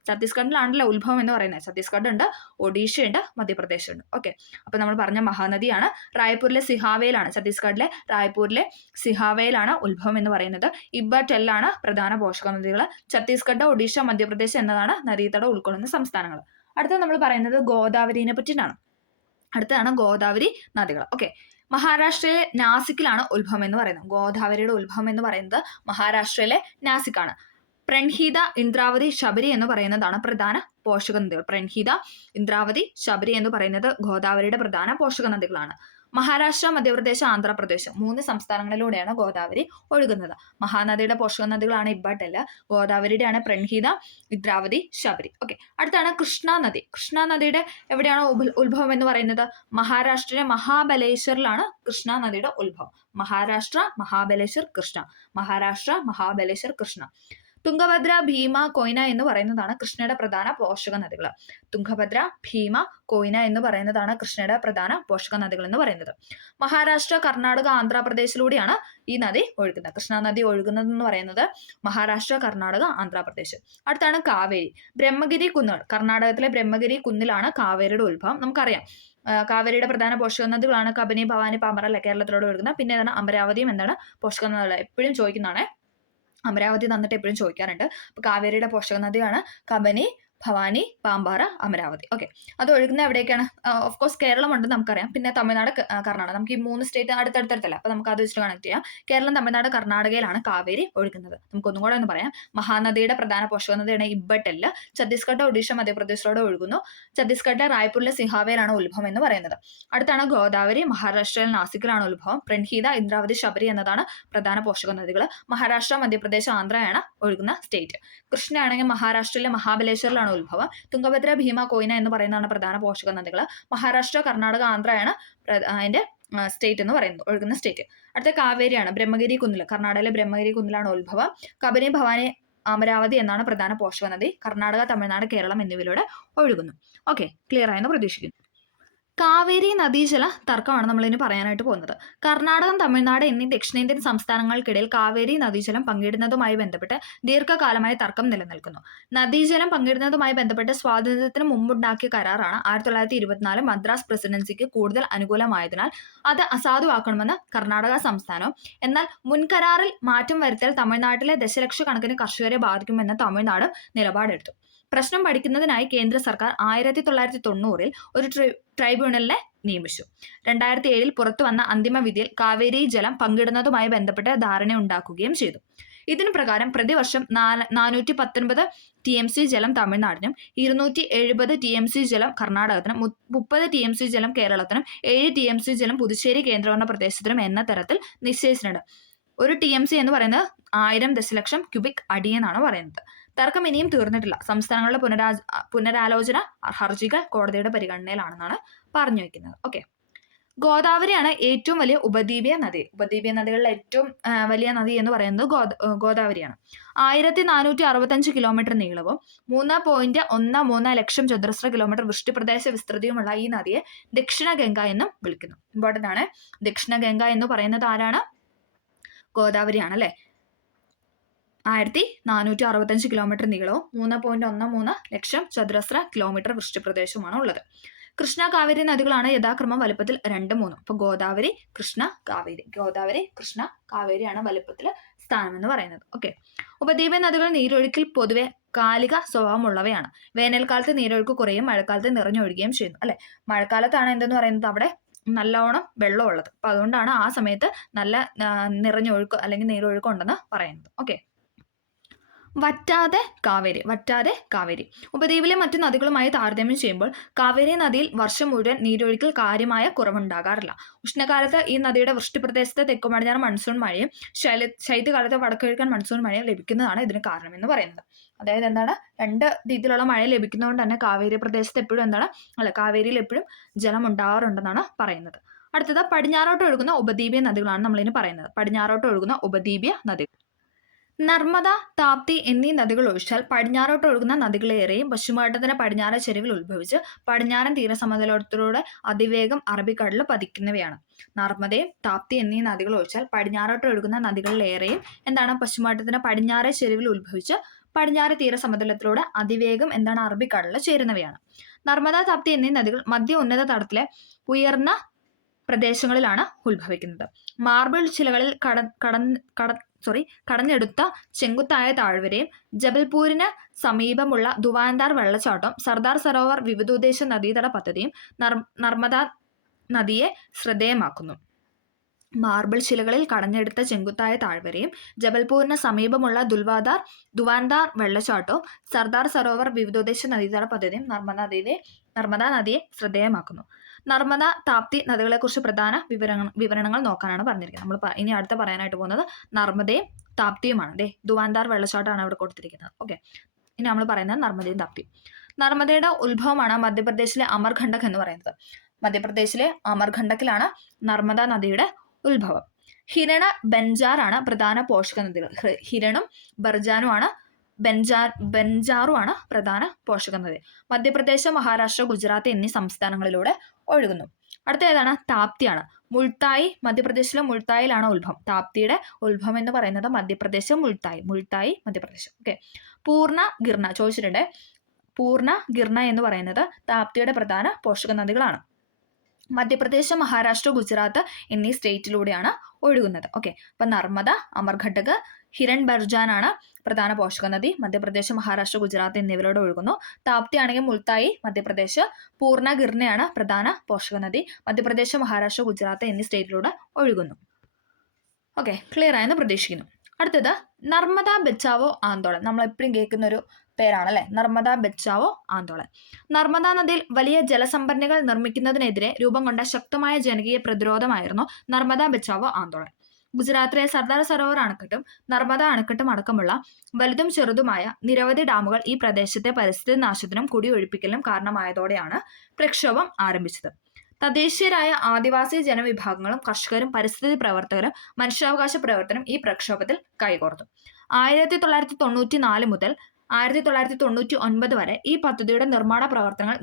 ഛത്തീസ്ഗഡിലാണല്ലോ ഉത്ഭവം എന്ന് പറയുന്നത്. ഛത്തീസ്ഗഡ് ഉണ്ട്, ഒഡീഷ ഉണ്ട്, മധ്യപ്രദേശ് ഉണ്ട്. ഓക്കെ, അപ്പൊ നമ്മൾ പറഞ്ഞ മഹാനദിയാണ്. റായ്പൂരിലെ സിഹാവയിലാണ്, ഛത്തീസ്ഗഡിലെ റായ്പൂരിലെ സിഹാവയിലാണ് ഉത്ഭവം എന്ന് പറയുന്നത്. ഇബ്ബട്ടെല്ലാണ് പ്രധാന പോഷക നദികൾ. ഛത്തീസ്ഗഡ്, ഒഡീഷ, മധ്യപ്രദേശ് എന്നതാണ് നദീതടം ഉൾക്കൊള്ളുന്ന സംസ്ഥാനങ്ങൾ. അടുത്ത നമ്മൾ പറയുന്നത് ഗോദാവരിനെ പറ്റിയിട്ടാണ്. അടുത്തതാണ് ഗോദാവരി നദികൾ. ഓക്കെ, മഹാരാഷ്ട്രയിലെ നാസിക്കിലാണ് ഉത്ഭവം എന്ന് പറയുന്നത്. ഗോദാവരിയുടെ ഉത്ഭവം എന്ന് പറയുന്നത് മഹാരാഷ്ട്രയിലെ നാസിക്കാണ്. പ്രൺഹിത, ഇന്ദ്രാവതി, ശബരി എന്ന് പറയുന്നതാണ് പ്രധാന പോഷക നദികൾ. പ്രൺഹിത, ഇന്ദ്രാവതി, ശബരി എന്ന് പറയുന്നത് ഗോദാവരിയുടെ പ്രധാന പോഷക നദികളാണ്. മഹാരാഷ്ട്ര, മധ്യപ്രദേശ്, ആന്ധ്രാപ്രദേശ് 3 സംസ്ഥാനങ്ങളിലൂടെയാണ് ഗോദാവരി ഒഴുകുന്നത്. മഹാനദിയുടെ പോഷക നദികളാണ് ഇബ്ബട്ടെല്, ഗോദാവരിയുടെയാണ് പ്രൺഹിത, ഇന്ദ്രാവതി, ശബരി. ഓക്കെ, അടുത്താണ് കൃഷ്ണ നദി. കൃഷ്ണ നദിയുടെ എവിടെയാണ് ഉത്ഭവം എന്ന് പറയുന്നത്? മഹാരാഷ്ട്രയിലെ മഹാബലേശ്വറിലാണ് കൃഷ്ണ നദിയുടെ ഉത്ഭവം. മഹാരാഷ്ട്ര, മഹാബലേശ്വർ, കൃഷ്ണ. മഹാരാഷ്ട്ര, മഹാബലേശ്വർ, കൃഷ്ണ. തുംഗഭദ്ര, ഭീമ, കൊയ്ന എന്ന് പറയുന്നതാണ് കൃഷ്ണയുടെ പ്രധാന പോഷക നദികൾ. തുംഗഭദ്ര, ഭീമ, കൊയ്ന എന്ന് പറയുന്നതാണ് കൃഷ്ണയുടെ പ്രധാന പോഷക നദികൾ എന്ന് പറയുന്നത്. മഹാരാഷ്ട്ര, കർണാടക, ആന്ധ്രാപ്രദേശിലൂടെയാണ് ഈ നദി ഒഴുകുന്നത്. കൃഷ്ണ നദി ഒഴുകുന്നത് എന്ന് പറയുന്നത് മഹാരാഷ്ട്ര, കർണാടക, ആന്ധ്രാപ്രദേശ്. അടുത്താണ് കാവേരി. ബ്രഹ്മഗിരി കുന്നുകൾ. കർണാടകത്തിലെ ബ്രഹ്മഗിരി കുന്നിലാണ് കാവേരിയുടെ ഉത്ഭവം. നമുക്കറിയാം കാവേരിയുടെ പ്രധാന പോഷക നദികളാണ് കബനി, ഭവാനി, പാമ്പറ, കേരളത്തിലൂടെ ഒഴുകുന്നത്. പിന്നെ ഏതാണ്? അമരാവതിയും എന്താണ് പോഷക നദികൾ. എപ്പോഴും ചോദിക്കുന്നതാണ്, അമരാവതി തന്നിട്ട് എപ്പോഴും ചോദിക്കാറുണ്ട്. അപ്പൊ കാവേരിയുടെ പോഷക നദിയാണ് കബനി, ഭവാനി, പാമ്പാറ, അമരാവതി. ഓക്കെ, അത് ഒഴുകുന്ന എവിടേക്കാണ്? ഓഫ് കോഴ്സ് കേരളം ഉണ്ട് നമുക്കറിയാം, പിന്നെ തമിഴ്നാട്, കർണാടക. നമുക്ക് ഈ 3 സ്റ്റേറ്റ് അടുത്തടുത്തല്ല, അപ്പൊ നമുക്ക് അത് വെച്ചിട്ട് കണക്ട് ചെയ്യാം. കേരളം, തമിഴ്നാട്, കർണാടകയിലാണ് കാവേരി ഒഴുകുന്നത്. നമുക്കൊന്നും കൂടെ ഒന്ന് പറയാം. മഹാനദിയുടെ പ്രധാന പോഷക നദിയാണ് ഇബ്ബട്ടെല്ല്. ഛത്തീസ്ഗഡ്, ഒഡീഷ, മധ്യപ്രദേശിലൂടെ ഒഴുകുന്നു. ഛത്തീസ്ഗഡിലെ റായ്പൂരിലെ സിഹാവയിലാണ് ഉത്ഭവം എന്ന് പറയുന്നത്. അടുത്താണ് ഗോദാവരി. മഹാരാഷ്ട്രയിൽ നാസിക്കിലാണ് ഉത്ഭവം. പ്രൺഹിത, ഇന്ദ്രാവതി, ശബരി എന്നതാണ് പ്രധാന പോഷക നദികൾ. മഹാരാഷ്ട്ര, മധ്യപ്രദേശ്, ആന്ധ്രയാണ് ഒഴുകുന്ന സ്റ്റേറ്റ്. കൃഷ്ണയാണെങ്കിൽ മഹാരാഷ്ട്രയിലെ മഹാബലേശ്വറിലാണ് ഉത്ഭവം. തുംഗഭദ്ര, ഭീമ, കൊയ്ന എന്ന് പറയുന്നതാണ് പ്രധാന പോഷക നദികൾ. മഹാരാഷ്ട്ര, കർണാടക, ആന്ധ്രയാണ് അതിന്റെ സ്റ്റേറ്റ് എന്ന് പറയുന്നത്, ഒഴുകുന്ന സ്റ്റേറ്റ്. അടുത്ത കാവേരിയാണ്. ബ്രഹ്മഗിരി കുന്നിൽ, കർണാടകയിലെ ബ്രഹ്മഗിരി കുന്നിലാണ് ഉത്ഭവം. കബനി, ഭവാനി, അമരാവതി എന്നാണ് പ്രധാന പോഷക നദി. കർണാടക, തമിഴ്നാട്, കേരളം എന്നിവയിലൂടെ ഒഴുകുന്നു. ഓക്കെ, ക്ലിയർ ആയെന്ന് പ്രതീക്ഷിക്കുന്നു. കാവേരി നദീജല തർക്കമാണ് നമ്മളിനി പറയാനായിട്ട് പോകുന്നത്. കർണാടകം, തമിഴ്നാട് എന്നീ ദക്ഷിണേന്ത്യൻ സംസ്ഥാനങ്ങൾക്കിടയിൽ കാവേരി നദീജലം പങ്കിടുന്നതുമായി ബന്ധപ്പെട്ട് ദീർഘകാലമായി തർക്കം നിലനിൽക്കുന്നു. നദീജലം പങ്കിടുന്നതുമായി ബന്ധപ്പെട്ട് സ്വാതന്ത്ര്യത്തിന് മുമ്പുണ്ടാക്കിയ കരാറാണ് 1924 മദ്രാസ് പ്രസിഡൻസിക്ക് കൂടുതൽ അനുകൂലമായതിനാൽ അത് അസാധുവാക്കണമെന്ന് കർണാടക സംസ്ഥാനവും, എന്നാൽ മുൻകരാറിൽ മാറ്റം വരുത്തിയാൽ തമിഴ്നാട്ടിലെ ദശലക്ഷക്കണക്കിന് കർഷകരെ ബാധിക്കുമെന്ന് തമിഴ്നാട് നിലപാടെടുത്തു. പ്രശ്നം പഠിക്കുന്നതിനായി കേന്ദ്ര സർക്കാർ 1990 ഒരു ട്രൈബ്യൂണലിനെ നിയമിച്ചു. 2007 പുറത്തു വന്ന അന്തിമ വിധിയിൽ കാവേരി ജലം പങ്കിടുന്നതുമായി ബന്ധപ്പെട്ട് ധാരണയുണ്ടാക്കുകയും ചെയ്തു. ഇതിനു പ്രകാരം പ്രതിവർഷം 419 TMC ജലം തമിഴ്നാടിനും 270 TMC ജലം കർണാടകത്തിനും 30 TMC ജലം കേരളത്തിനും 7 TMC ജലം പുതുച്ചേരി കേന്ദ്രഭരണ പ്രദേശത്തിനും എന്ന തരത്തിൽ നിശ്ചയിച്ചിട്ടുണ്ട്. ഒരു TMC എന്ന് പറയുന്നത് 1000 ദശലക്ഷം ക്യൂബിക് അടി എന്നാണ് പറയുന്നത്. തർക്കം ഇനിയും തീർന്നിട്ടില്ല. സംസ്ഥാനങ്ങളുടെ പുനരാലോചന ഹർജികൾ കോടതിയുടെ പരിഗണനയിലാണെന്നാണ് പറഞ്ഞു വെക്കുന്നത്. ഓക്കെ, ഗോദാവരിയാണ് ഏറ്റവും വലിയ ഉപദ്വീപീയ നദി. ഉപദ്വീപീയ നദികളിലെ ഏറ്റവും വലിയ നദി എന്ന് പറയുന്നത് ഗോദാവരിയാണ്. 1465 കിലോമീറ്റർ നീളവും 3.13 ലക്ഷം ചതുരശ്ര കിലോമീറ്റർ വൃഷ്ടിപ്രദേശ വിസ്തൃതിയുമുള്ള ഈ നദിയെ ദക്ഷിണ ഗംഗ എന്നും വിളിക്കുന്നു. ഇമ്പോർട്ടൻ്റ് ആണ്. ദക്ഷിണ ഗംഗ എന്ന് പറയുന്നത് ആരാണ്? ഗോദാവരിയാണ് അല്ലെ. 1465 കിലോമീറ്റർ നീളവും 3.13 ലക്ഷം ചതുരശ്ര കിലോമീറ്റർ വൃഷ്ടിപ്രദേശവുമാണ് ഉള്ളത്. കൃഷ്ണ, കാവേരി നദികളാണ് യഥാക്രമം വലുപ്പത്തിൽ 2, 3. അപ്പൊ ഗോദാവരി, കൃഷ്ണ, കാവേരി. ഗോദാവരി, കൃഷ്ണ, കാവേരിയാണ് വലുപ്പത്തിൽ സ്ഥാനം എന്ന് പറയുന്നത്. ഓക്കെ, ഉപദ്വീപൻ നദികൾ നീരൊഴുക്കിൽ പൊതുവെ കാലിക സ്വഭാവമുള്ളവയാണ്. വേനൽക്കാലത്ത് നീരൊഴുക്ക് കുറയും, മഴക്കാലത്ത് നിറഞ്ഞൊഴുകുകയും ചെയ്യുന്നു. അല്ലെ, മഴക്കാലത്താണ് എന്തെന്ന് പറയുന്നത് അവിടെ നല്ലോണം വെള്ളമുള്ളത്. അപ്പൊ അതുകൊണ്ടാണ് ആ സമയത്ത് നല്ല നിറഞ്ഞൊഴുക്ക് അല്ലെങ്കിൽ നീരൊഴുക്ക് ഉണ്ടെന്ന് പറയുന്നത്. ഓക്കെ, വറ്റാതെ കാവേരി. ഉപദ്വീപിലെ മറ്റു നദികളുമായി താരതമ്യം ചെയ്യുമ്പോൾ കാവേരി നദിയിൽ വർഷം മുഴുവൻ നീരൊഴുക്കിൽ കാര്യമായ കുറവുണ്ടാകാറില്ല. ഉഷ്ണകാലത്ത് ഈ നദിയുടെ വൃഷ്ടിപ്രദേശത്ത് തെക്കു പടിഞ്ഞാറ് മൺസൂൺ മഴയും ശൈത്യകാലത്ത് വടക്കുകിഴക്കൻ മൺസൂൺ മഴയും ലഭിക്കുന്നതാണ് ഇതിന് കാരണമെന്ന് പറയുന്നത്. അതായത് എന്താണ്, രണ്ട് രീതിയിലുള്ള മഴ ലഭിക്കുന്നതുകൊണ്ട് തന്നെ കാവേരി പ്രദേശത്ത് എപ്പോഴും കാവേരിയിൽ എപ്പോഴും ജലം ഉണ്ടാകാറുണ്ടെന്നാണ് പറയുന്നത്. അടുത്തത് പടിഞ്ഞാറോട്ട് ഒഴുകുന്ന ഉപദ്വീപീയ നദികളാണ് നമ്മളിനി പറയുന്നത്. പടിഞ്ഞാറോട്ട് ഒഴുകുന്ന ഉപദ്വീപീയ നദികൾ നർമ്മദ, താപ്തി എന്നീ നദികൾ ഒഴിച്ചാൽ പടിഞ്ഞാറോട്ട് ഒഴുകുന്ന നദികളേറെയും പശ്ചിമഘട്ടത്തിന്റെ പടിഞ്ഞാറേ ചരിവിൽ ഉത്ഭവിച്ച് പടിഞ്ഞാറൻ തീരസമതലത്തിലൂടെ അതിവേഗം അറബിക്കടലിൽ പതിക്കുന്നവയാണ്. നർമ്മദയും താപ്തി എന്നീ നദികൾ ഒഴിച്ചാൽ പടിഞ്ഞാറോട്ട് ഒഴുകുന്ന നദികളിലേറെയും പശ്ചിമഘട്ടത്തിന്റെ പടിഞ്ഞാറേ ചരിവിൽ ഉത്ഭവിച്ച് പടിഞ്ഞാറ് തീരസമതലത്തിലൂടെ അതിവേഗം അറബിക്കടലിൽ ചേരുന്നവയാണ്. നർമ്മദ, താപ്തി എന്നീ നദികൾ മധ്യ ഉന്നത തടത്തിലെ ഉയർന്ന പ്രദേശങ്ങളിലാണ് ഉത്ഭവിക്കുന്നത്. മാർബിൾ ശിലകളിൽ കടഞ്ഞെടുത്ത ചെങ്കുത്തായ താഴ്വരയും ജബൽപൂരിന് സമീപമുള്ള ദുവാന്താർ വെള്ളച്ചാട്ടവും സർദാർ സരോവർ വിവിധോദ്ദേശ നദീതട പദ്ധതിയും നർമ്മദ നദിയെ ശ്രദ്ധേയമാക്കുന്നു. മാർബിൾ ശിലകളിൽ കടഞ്ഞെടുത്ത ചെങ്കുത്തായ താഴ്വരയും ജബൽപൂരിന് സമീപമുള്ള ദുവാന്താർ വെള്ളച്ചാട്ടവും സർദാർ സരോവർ വിവിധോദ്ദേശ നദീതട പദ്ധതിയും നർമ്മദ നദിയെ ശ്രദ്ധേയമാക്കുന്നു. നർമ്മദ, താപ്തി നദികളെക്കുറിച്ച് പ്രധാന വിവരണങ്ങൾ നോക്കാനാണ് പറഞ്ഞിരിക്കുന്നത്. നമ്മൾ ഇനി അടുത്ത പറയാനായിട്ട് പോകുന്നത് നർമ്മദയും താപ്തിയുമാണ്. ദുവാന്താർ വെള്ളച്ചാട്ടമാണ് അവിടെ കൊടുത്തിരിക്കുന്നത്. ഓക്കെ, ഇനി നമ്മൾ പറയുന്നത് നർമ്മദയും താപ്തിയും. നർമ്മദയുടെ ഉത്ഭവമാണ് മധ്യപ്രദേശിലെ അമർകണ്ടക് എന്ന് പറയുന്നത്. മധ്യപ്രദേശിലെ അമർകണ്ടക്കിലാണ് നർമ്മദ നദിയുടെ ഉത്ഭവം. ഹിരണ, ബെൻജാറാണ് പ്രധാന പോഷക നദികൾ. ഹിരണും ബെൻജാറുമാണ് പ്രധാന പോഷക നദി. മധ്യപ്രദേശ്, മഹാരാഷ്ട്ര, ഗുജറാത്ത് എന്നീ സംസ്ഥാനങ്ങളിലൂടെ ഒഴുകുന്നു. അടുത്ത ഏതാണ്? താപ്തിയാണ്. മുൾത്തായി, മധ്യപ്രദേശിലെ മുൾത്തായിലാണ് ഉത്ഭവം. താപ്തിയുടെ ഉത്ഭവം എന്ന് പറയുന്നത് മധ്യപ്രദേശ്, മുൾത്തായി മധ്യപ്രദേശ്. ഓക്കെ, പൂർണ്ണ, ഗിർണ ചോദിച്ചിട്ടുണ്ട്. പൂർണ്ണ, ഗിർണ എന്ന് പറയുന്നത് താപ്തിയുടെ പ്രധാന പോഷക നദികളാണ്. മധ്യപ്രദേശ്, മഹാരാഷ്ട്ര, ഗുജറാത്ത് എന്നീ സ്റ്റേറ്റിലൂടെയാണ് ഒഴുകുന്നത്. ഓക്കെ, അപ്പൊ നർമ്മദ, അമർഘട്ടക്, ഹിരൺ ബർജാനാണ് പ്രധാന പോഷക നദി. മധ്യപ്രദേശ്, മഹാരാഷ്ട്ര, ഗുജറാത്ത് എന്നിവയിലൂടെ ഒഴുകുന്നു. താപ്തി ആണെങ്കിൽ മുൾത്തായി മധ്യപ്രദേശ്, പൂർണ്ണ, ഗിർണയാണ് പ്രധാന പോഷക നദി. മധ്യപ്രദേശ്, മഹാരാഷ്ട്ര, ഗുജറാത്ത് എന്നീ സ്റ്റേറ്റിലൂടെ ഒഴുകുന്നു. ഓക്കെ, ക്ലിയർ ആയെന്ന് പ്രതീക്ഷിക്കുന്നു. അടുത്തത് നർമ്മദ ബച്ചാവോ ആന്തോളൻ. നമ്മൾ എപ്പോഴും കേൾക്കുന്ന ഒരു പേരാണല്ലേ, നർമ്മദ ബച്ചാവോ ആന്തോളൻ. നർമ്മദാ നദിയിൽ വലിയ ജലസംഭരണികൾ നിർമ്മിക്കുന്നതിനെതിരെ രൂപം കൊണ്ട ശക്തമായ ജനകീയ പ്രതിരോധമായിരുന്നു നർമ്മദ ബച്ചാവോ ആന്തോളൻ. ഗുജറാത്തിലെ സർദാർ സരോവർ അണക്കെട്ടും നർമ്മദ അണക്കെട്ടും അടക്കമുള്ള വലുതും ചെറുതുമായ നിരവധി ഡാമുകൾ ഈ പ്രദേശത്തെ പരിസ്ഥിതി നാശത്തിനും കുടിയൊഴിപ്പിക്കലിനും കാരണമായതോടെയാണ് പ്രക്ഷോഭം ആരംഭിച്ചത്. തദ്ദേശീയരായ ആദിവാസി ജനവിഭാഗങ്ങളും കർഷകരും പരിസ്ഥിതി പ്രവർത്തകരും മനുഷ്യാവകാശ പ്രവർത്തനം ഈ പ്രക്ഷോഭത്തിൽ കൈകോർത്തു. 1994 മുതൽ 1999 വരെ ഈ പദ്ധതിയുടെ നിർമ്മാണ പ്രവർത്തനങ്ങൾ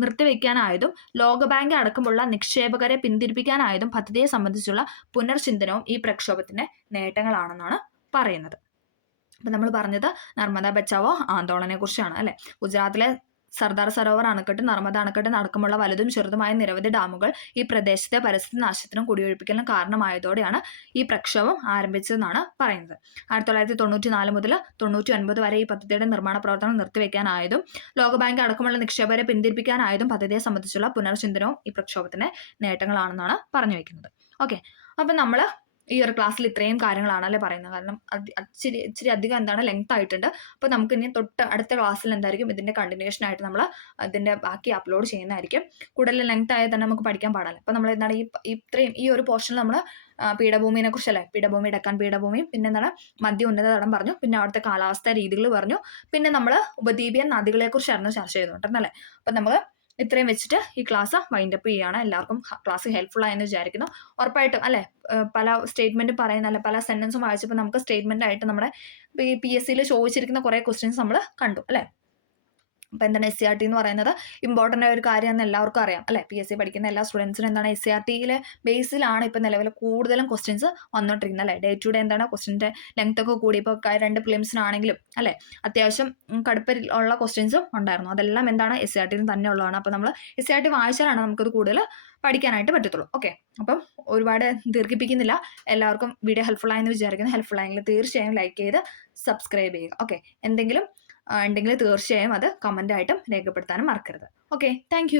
നിർത്തിവെക്കാനായതും ലോകബാങ്ക് അടക്കമുള്ള നിക്ഷേപകരെ പിന്തിരിപ്പിക്കാനായതും പദ്ധതിയെ സംബന്ധിച്ചുള്ള പുനർചിന്തനവും ഈ പ്രക്ഷോഭത്തിന്റെ നേട്ടങ്ങളാണെന്നാണ് പറയുന്നത്. അപ്പൊ നമ്മൾ പറഞ്ഞത് നർമ്മദ ബച്ചാവോ ആന്തോളനെ കുറിച്ചാണ് അല്ലെ. ഗുജറാത്തിലെ സർദാർ സരോവർ അണക്കെട്ട്, നർമ്മദ അണക്കെട്ട് അടക്കമുള്ള വലുതും ചെറുതുമായ നിരവധി ഡാമുകൾ ഈ പ്രദേശത്തെ പരിസ്ഥിതി നാശത്തിനും കുടിയൊഴിപ്പിക്കലിനും കാരണമായതോടെയാണ് ഈ പ്രക്ഷോഭം ആരംഭിച്ചതെന്നാണ് പറയുന്നത്. 1994 മുതൽ 1999 വരെ ഈ പദ്ധതിയുടെ നിർമ്മാണ പ്രവർത്തനം നിർത്തിവെക്കാനായതും ലോകബാങ്ക് അടക്കമുള്ള നിക്ഷേപകരെ പിന്തിരിപ്പിക്കാനായതും പദ്ധതിയെ സംബന്ധിച്ചുള്ള പുനർചിന്തനവും ഈ പ്രക്ഷോഭത്തിന്റെ നേട്ടങ്ങളാണെന്നാണ് പറഞ്ഞു വെക്കുന്നത്. ഓക്കെ, അപ്പം നമ്മൾ ഈ ഒരു ക്ലാസ്സിൽ ഇത്രയും കാര്യങ്ങളാണല്ലേ പറയുന്നത്. കാരണം ഇച്ചിരി അധികം ലെങ്ത് ആയിട്ടുണ്ട്. അപ്പോൾ നമുക്ക് ഇനി തൊട്ട് അടുത്ത ക്ലാസ്സിൽ എന്തായിരിക്കും ഇതിന്റെ കണ്ടിന്യൂഷൻ ആയിട്ട് നമ്മൾ ഇതിന്റെ ബാക്കി അപ്ലോഡ് ചെയ്യുന്നതായിരിക്കും. കൂടുതൽ ലെങ്ത് ആയാൽ തന്നെ നമുക്ക് പഠിക്കാൻ പാടില്ല. അപ്പോൾ നമ്മൾ ഇത്രയും ഈ ഒരു പോർഷനിൽ നമ്മൾ പീഠഭൂമിനെ കുറിച്ചല്ലേ, പീഠഭൂമി, ഡെക്കാൻ പീഠഭൂമിയും പിന്നെ മധ്യ ഉന്നത തടം പറഞ്ഞു, പിന്നെ അവിടുത്തെ കാലാവസ്ഥാ രീതികൾ പറഞ്ഞു, പിന്നെ നമ്മൾ ഉപദ്വീപിയൻ നദികളെ കുറിച്ചായിരുന്നു ചർച്ച ചെയ്തുകൊണ്ടിരുന്നല്ലേ. അപ്പം നമ്മൾ ഇത്രയും വെച്ചിട്ട് ഈ ക്ലാസ് വൈൻഡപ്പ് ചെയ്യുകയാണ്. എല്ലാവർക്കും ക്ലാസ് ഹെൽപ്ഫുൾ ആയെന്ന് വിചാരിക്കുന്നു. ഉറപ്പായിട്ടും അല്ലെ, പല സ്റ്റേറ്റ്മെന്റ് പറയുന്ന പല സെന്റൻസും വായിച്ചപ്പോൾ നമുക്ക് സ്റ്റേറ്റ്മെന്റ് ആയിട്ട് നമ്മുടെ PSC ചോദിച്ചിരിക്കുന്ന കുറെ ക്വസ്റ്റ്യൻസ് നമ്മൾ കണ്ടു അല്ലെ. അപ്പൊ എന്താണ് SCRT എന്ന് പറയുന്നത് ഇമ്പോർട്ടൻ്റ് ആയ ഒരു കാര്യമാണെന്ന് എല്ലാവർക്കും അറിയാം അല്ലെ. PSC പഠിക്കുന്ന എല്ലാ സ്റ്റുഡൻസിനും എന്താണ് SCRTയിലെ ബേസിലാണ് ഇപ്പൊ നിലവിൽ കൂടുതലും ക്വസ്റ്റ്യൻസ് വന്നോണ്ടിരിക്കുന്നത് അല്ലെ. ഡേ ടു ഡേ എന്താണ് ക്വസ്റ്റ്യൻ്റെ ലെങ്ത് ഒക്കെ കൂടി. ഇപ്പോൾ 2 പ്രിലിംസിനാണെങ്കിലും അല്ലെ അത്യാവശ്യം കടുപ്പമുള്ള ക്വസ്റ്റ്യൻസും ഉണ്ടായിരുന്നു. അതെല്ലാം എന്താണ് SCRTയിൽ തന്നെ ഉള്ളതാണ്. അപ്പോൾ നമ്മൾ SCRT വായിച്ചാലാണ് നമുക്കത് കൂടുതൽ പഠിക്കാനായിട്ട് പറ്റത്തുള്ളൂ. ഓക്കെ, അപ്പം ഒരുപാട് ദീർഘിപ്പിക്കുന്നില്ല. എല്ലാവർക്കും വീഡിയോ ഹെൽപ്ഫുൾ ആയെന്ന് വിചാരിക്കുന്നു. ഹെൽപ്ഫുൾ ആയെങ്കിൽ തീർച്ചയായും ലൈക്ക് ചെയ്ത് സബ്സ്ക്രൈബ് ചെയ്യുക. ഓക്കെ, എന്തെങ്കിലും ഉണ്ടെങ്കിൽ തീർച്ചയായും അത് കമൻ്റ് ആയിട്ടും രേഖപ്പെടുത്താനും മറക്കരുത്. Okay, thank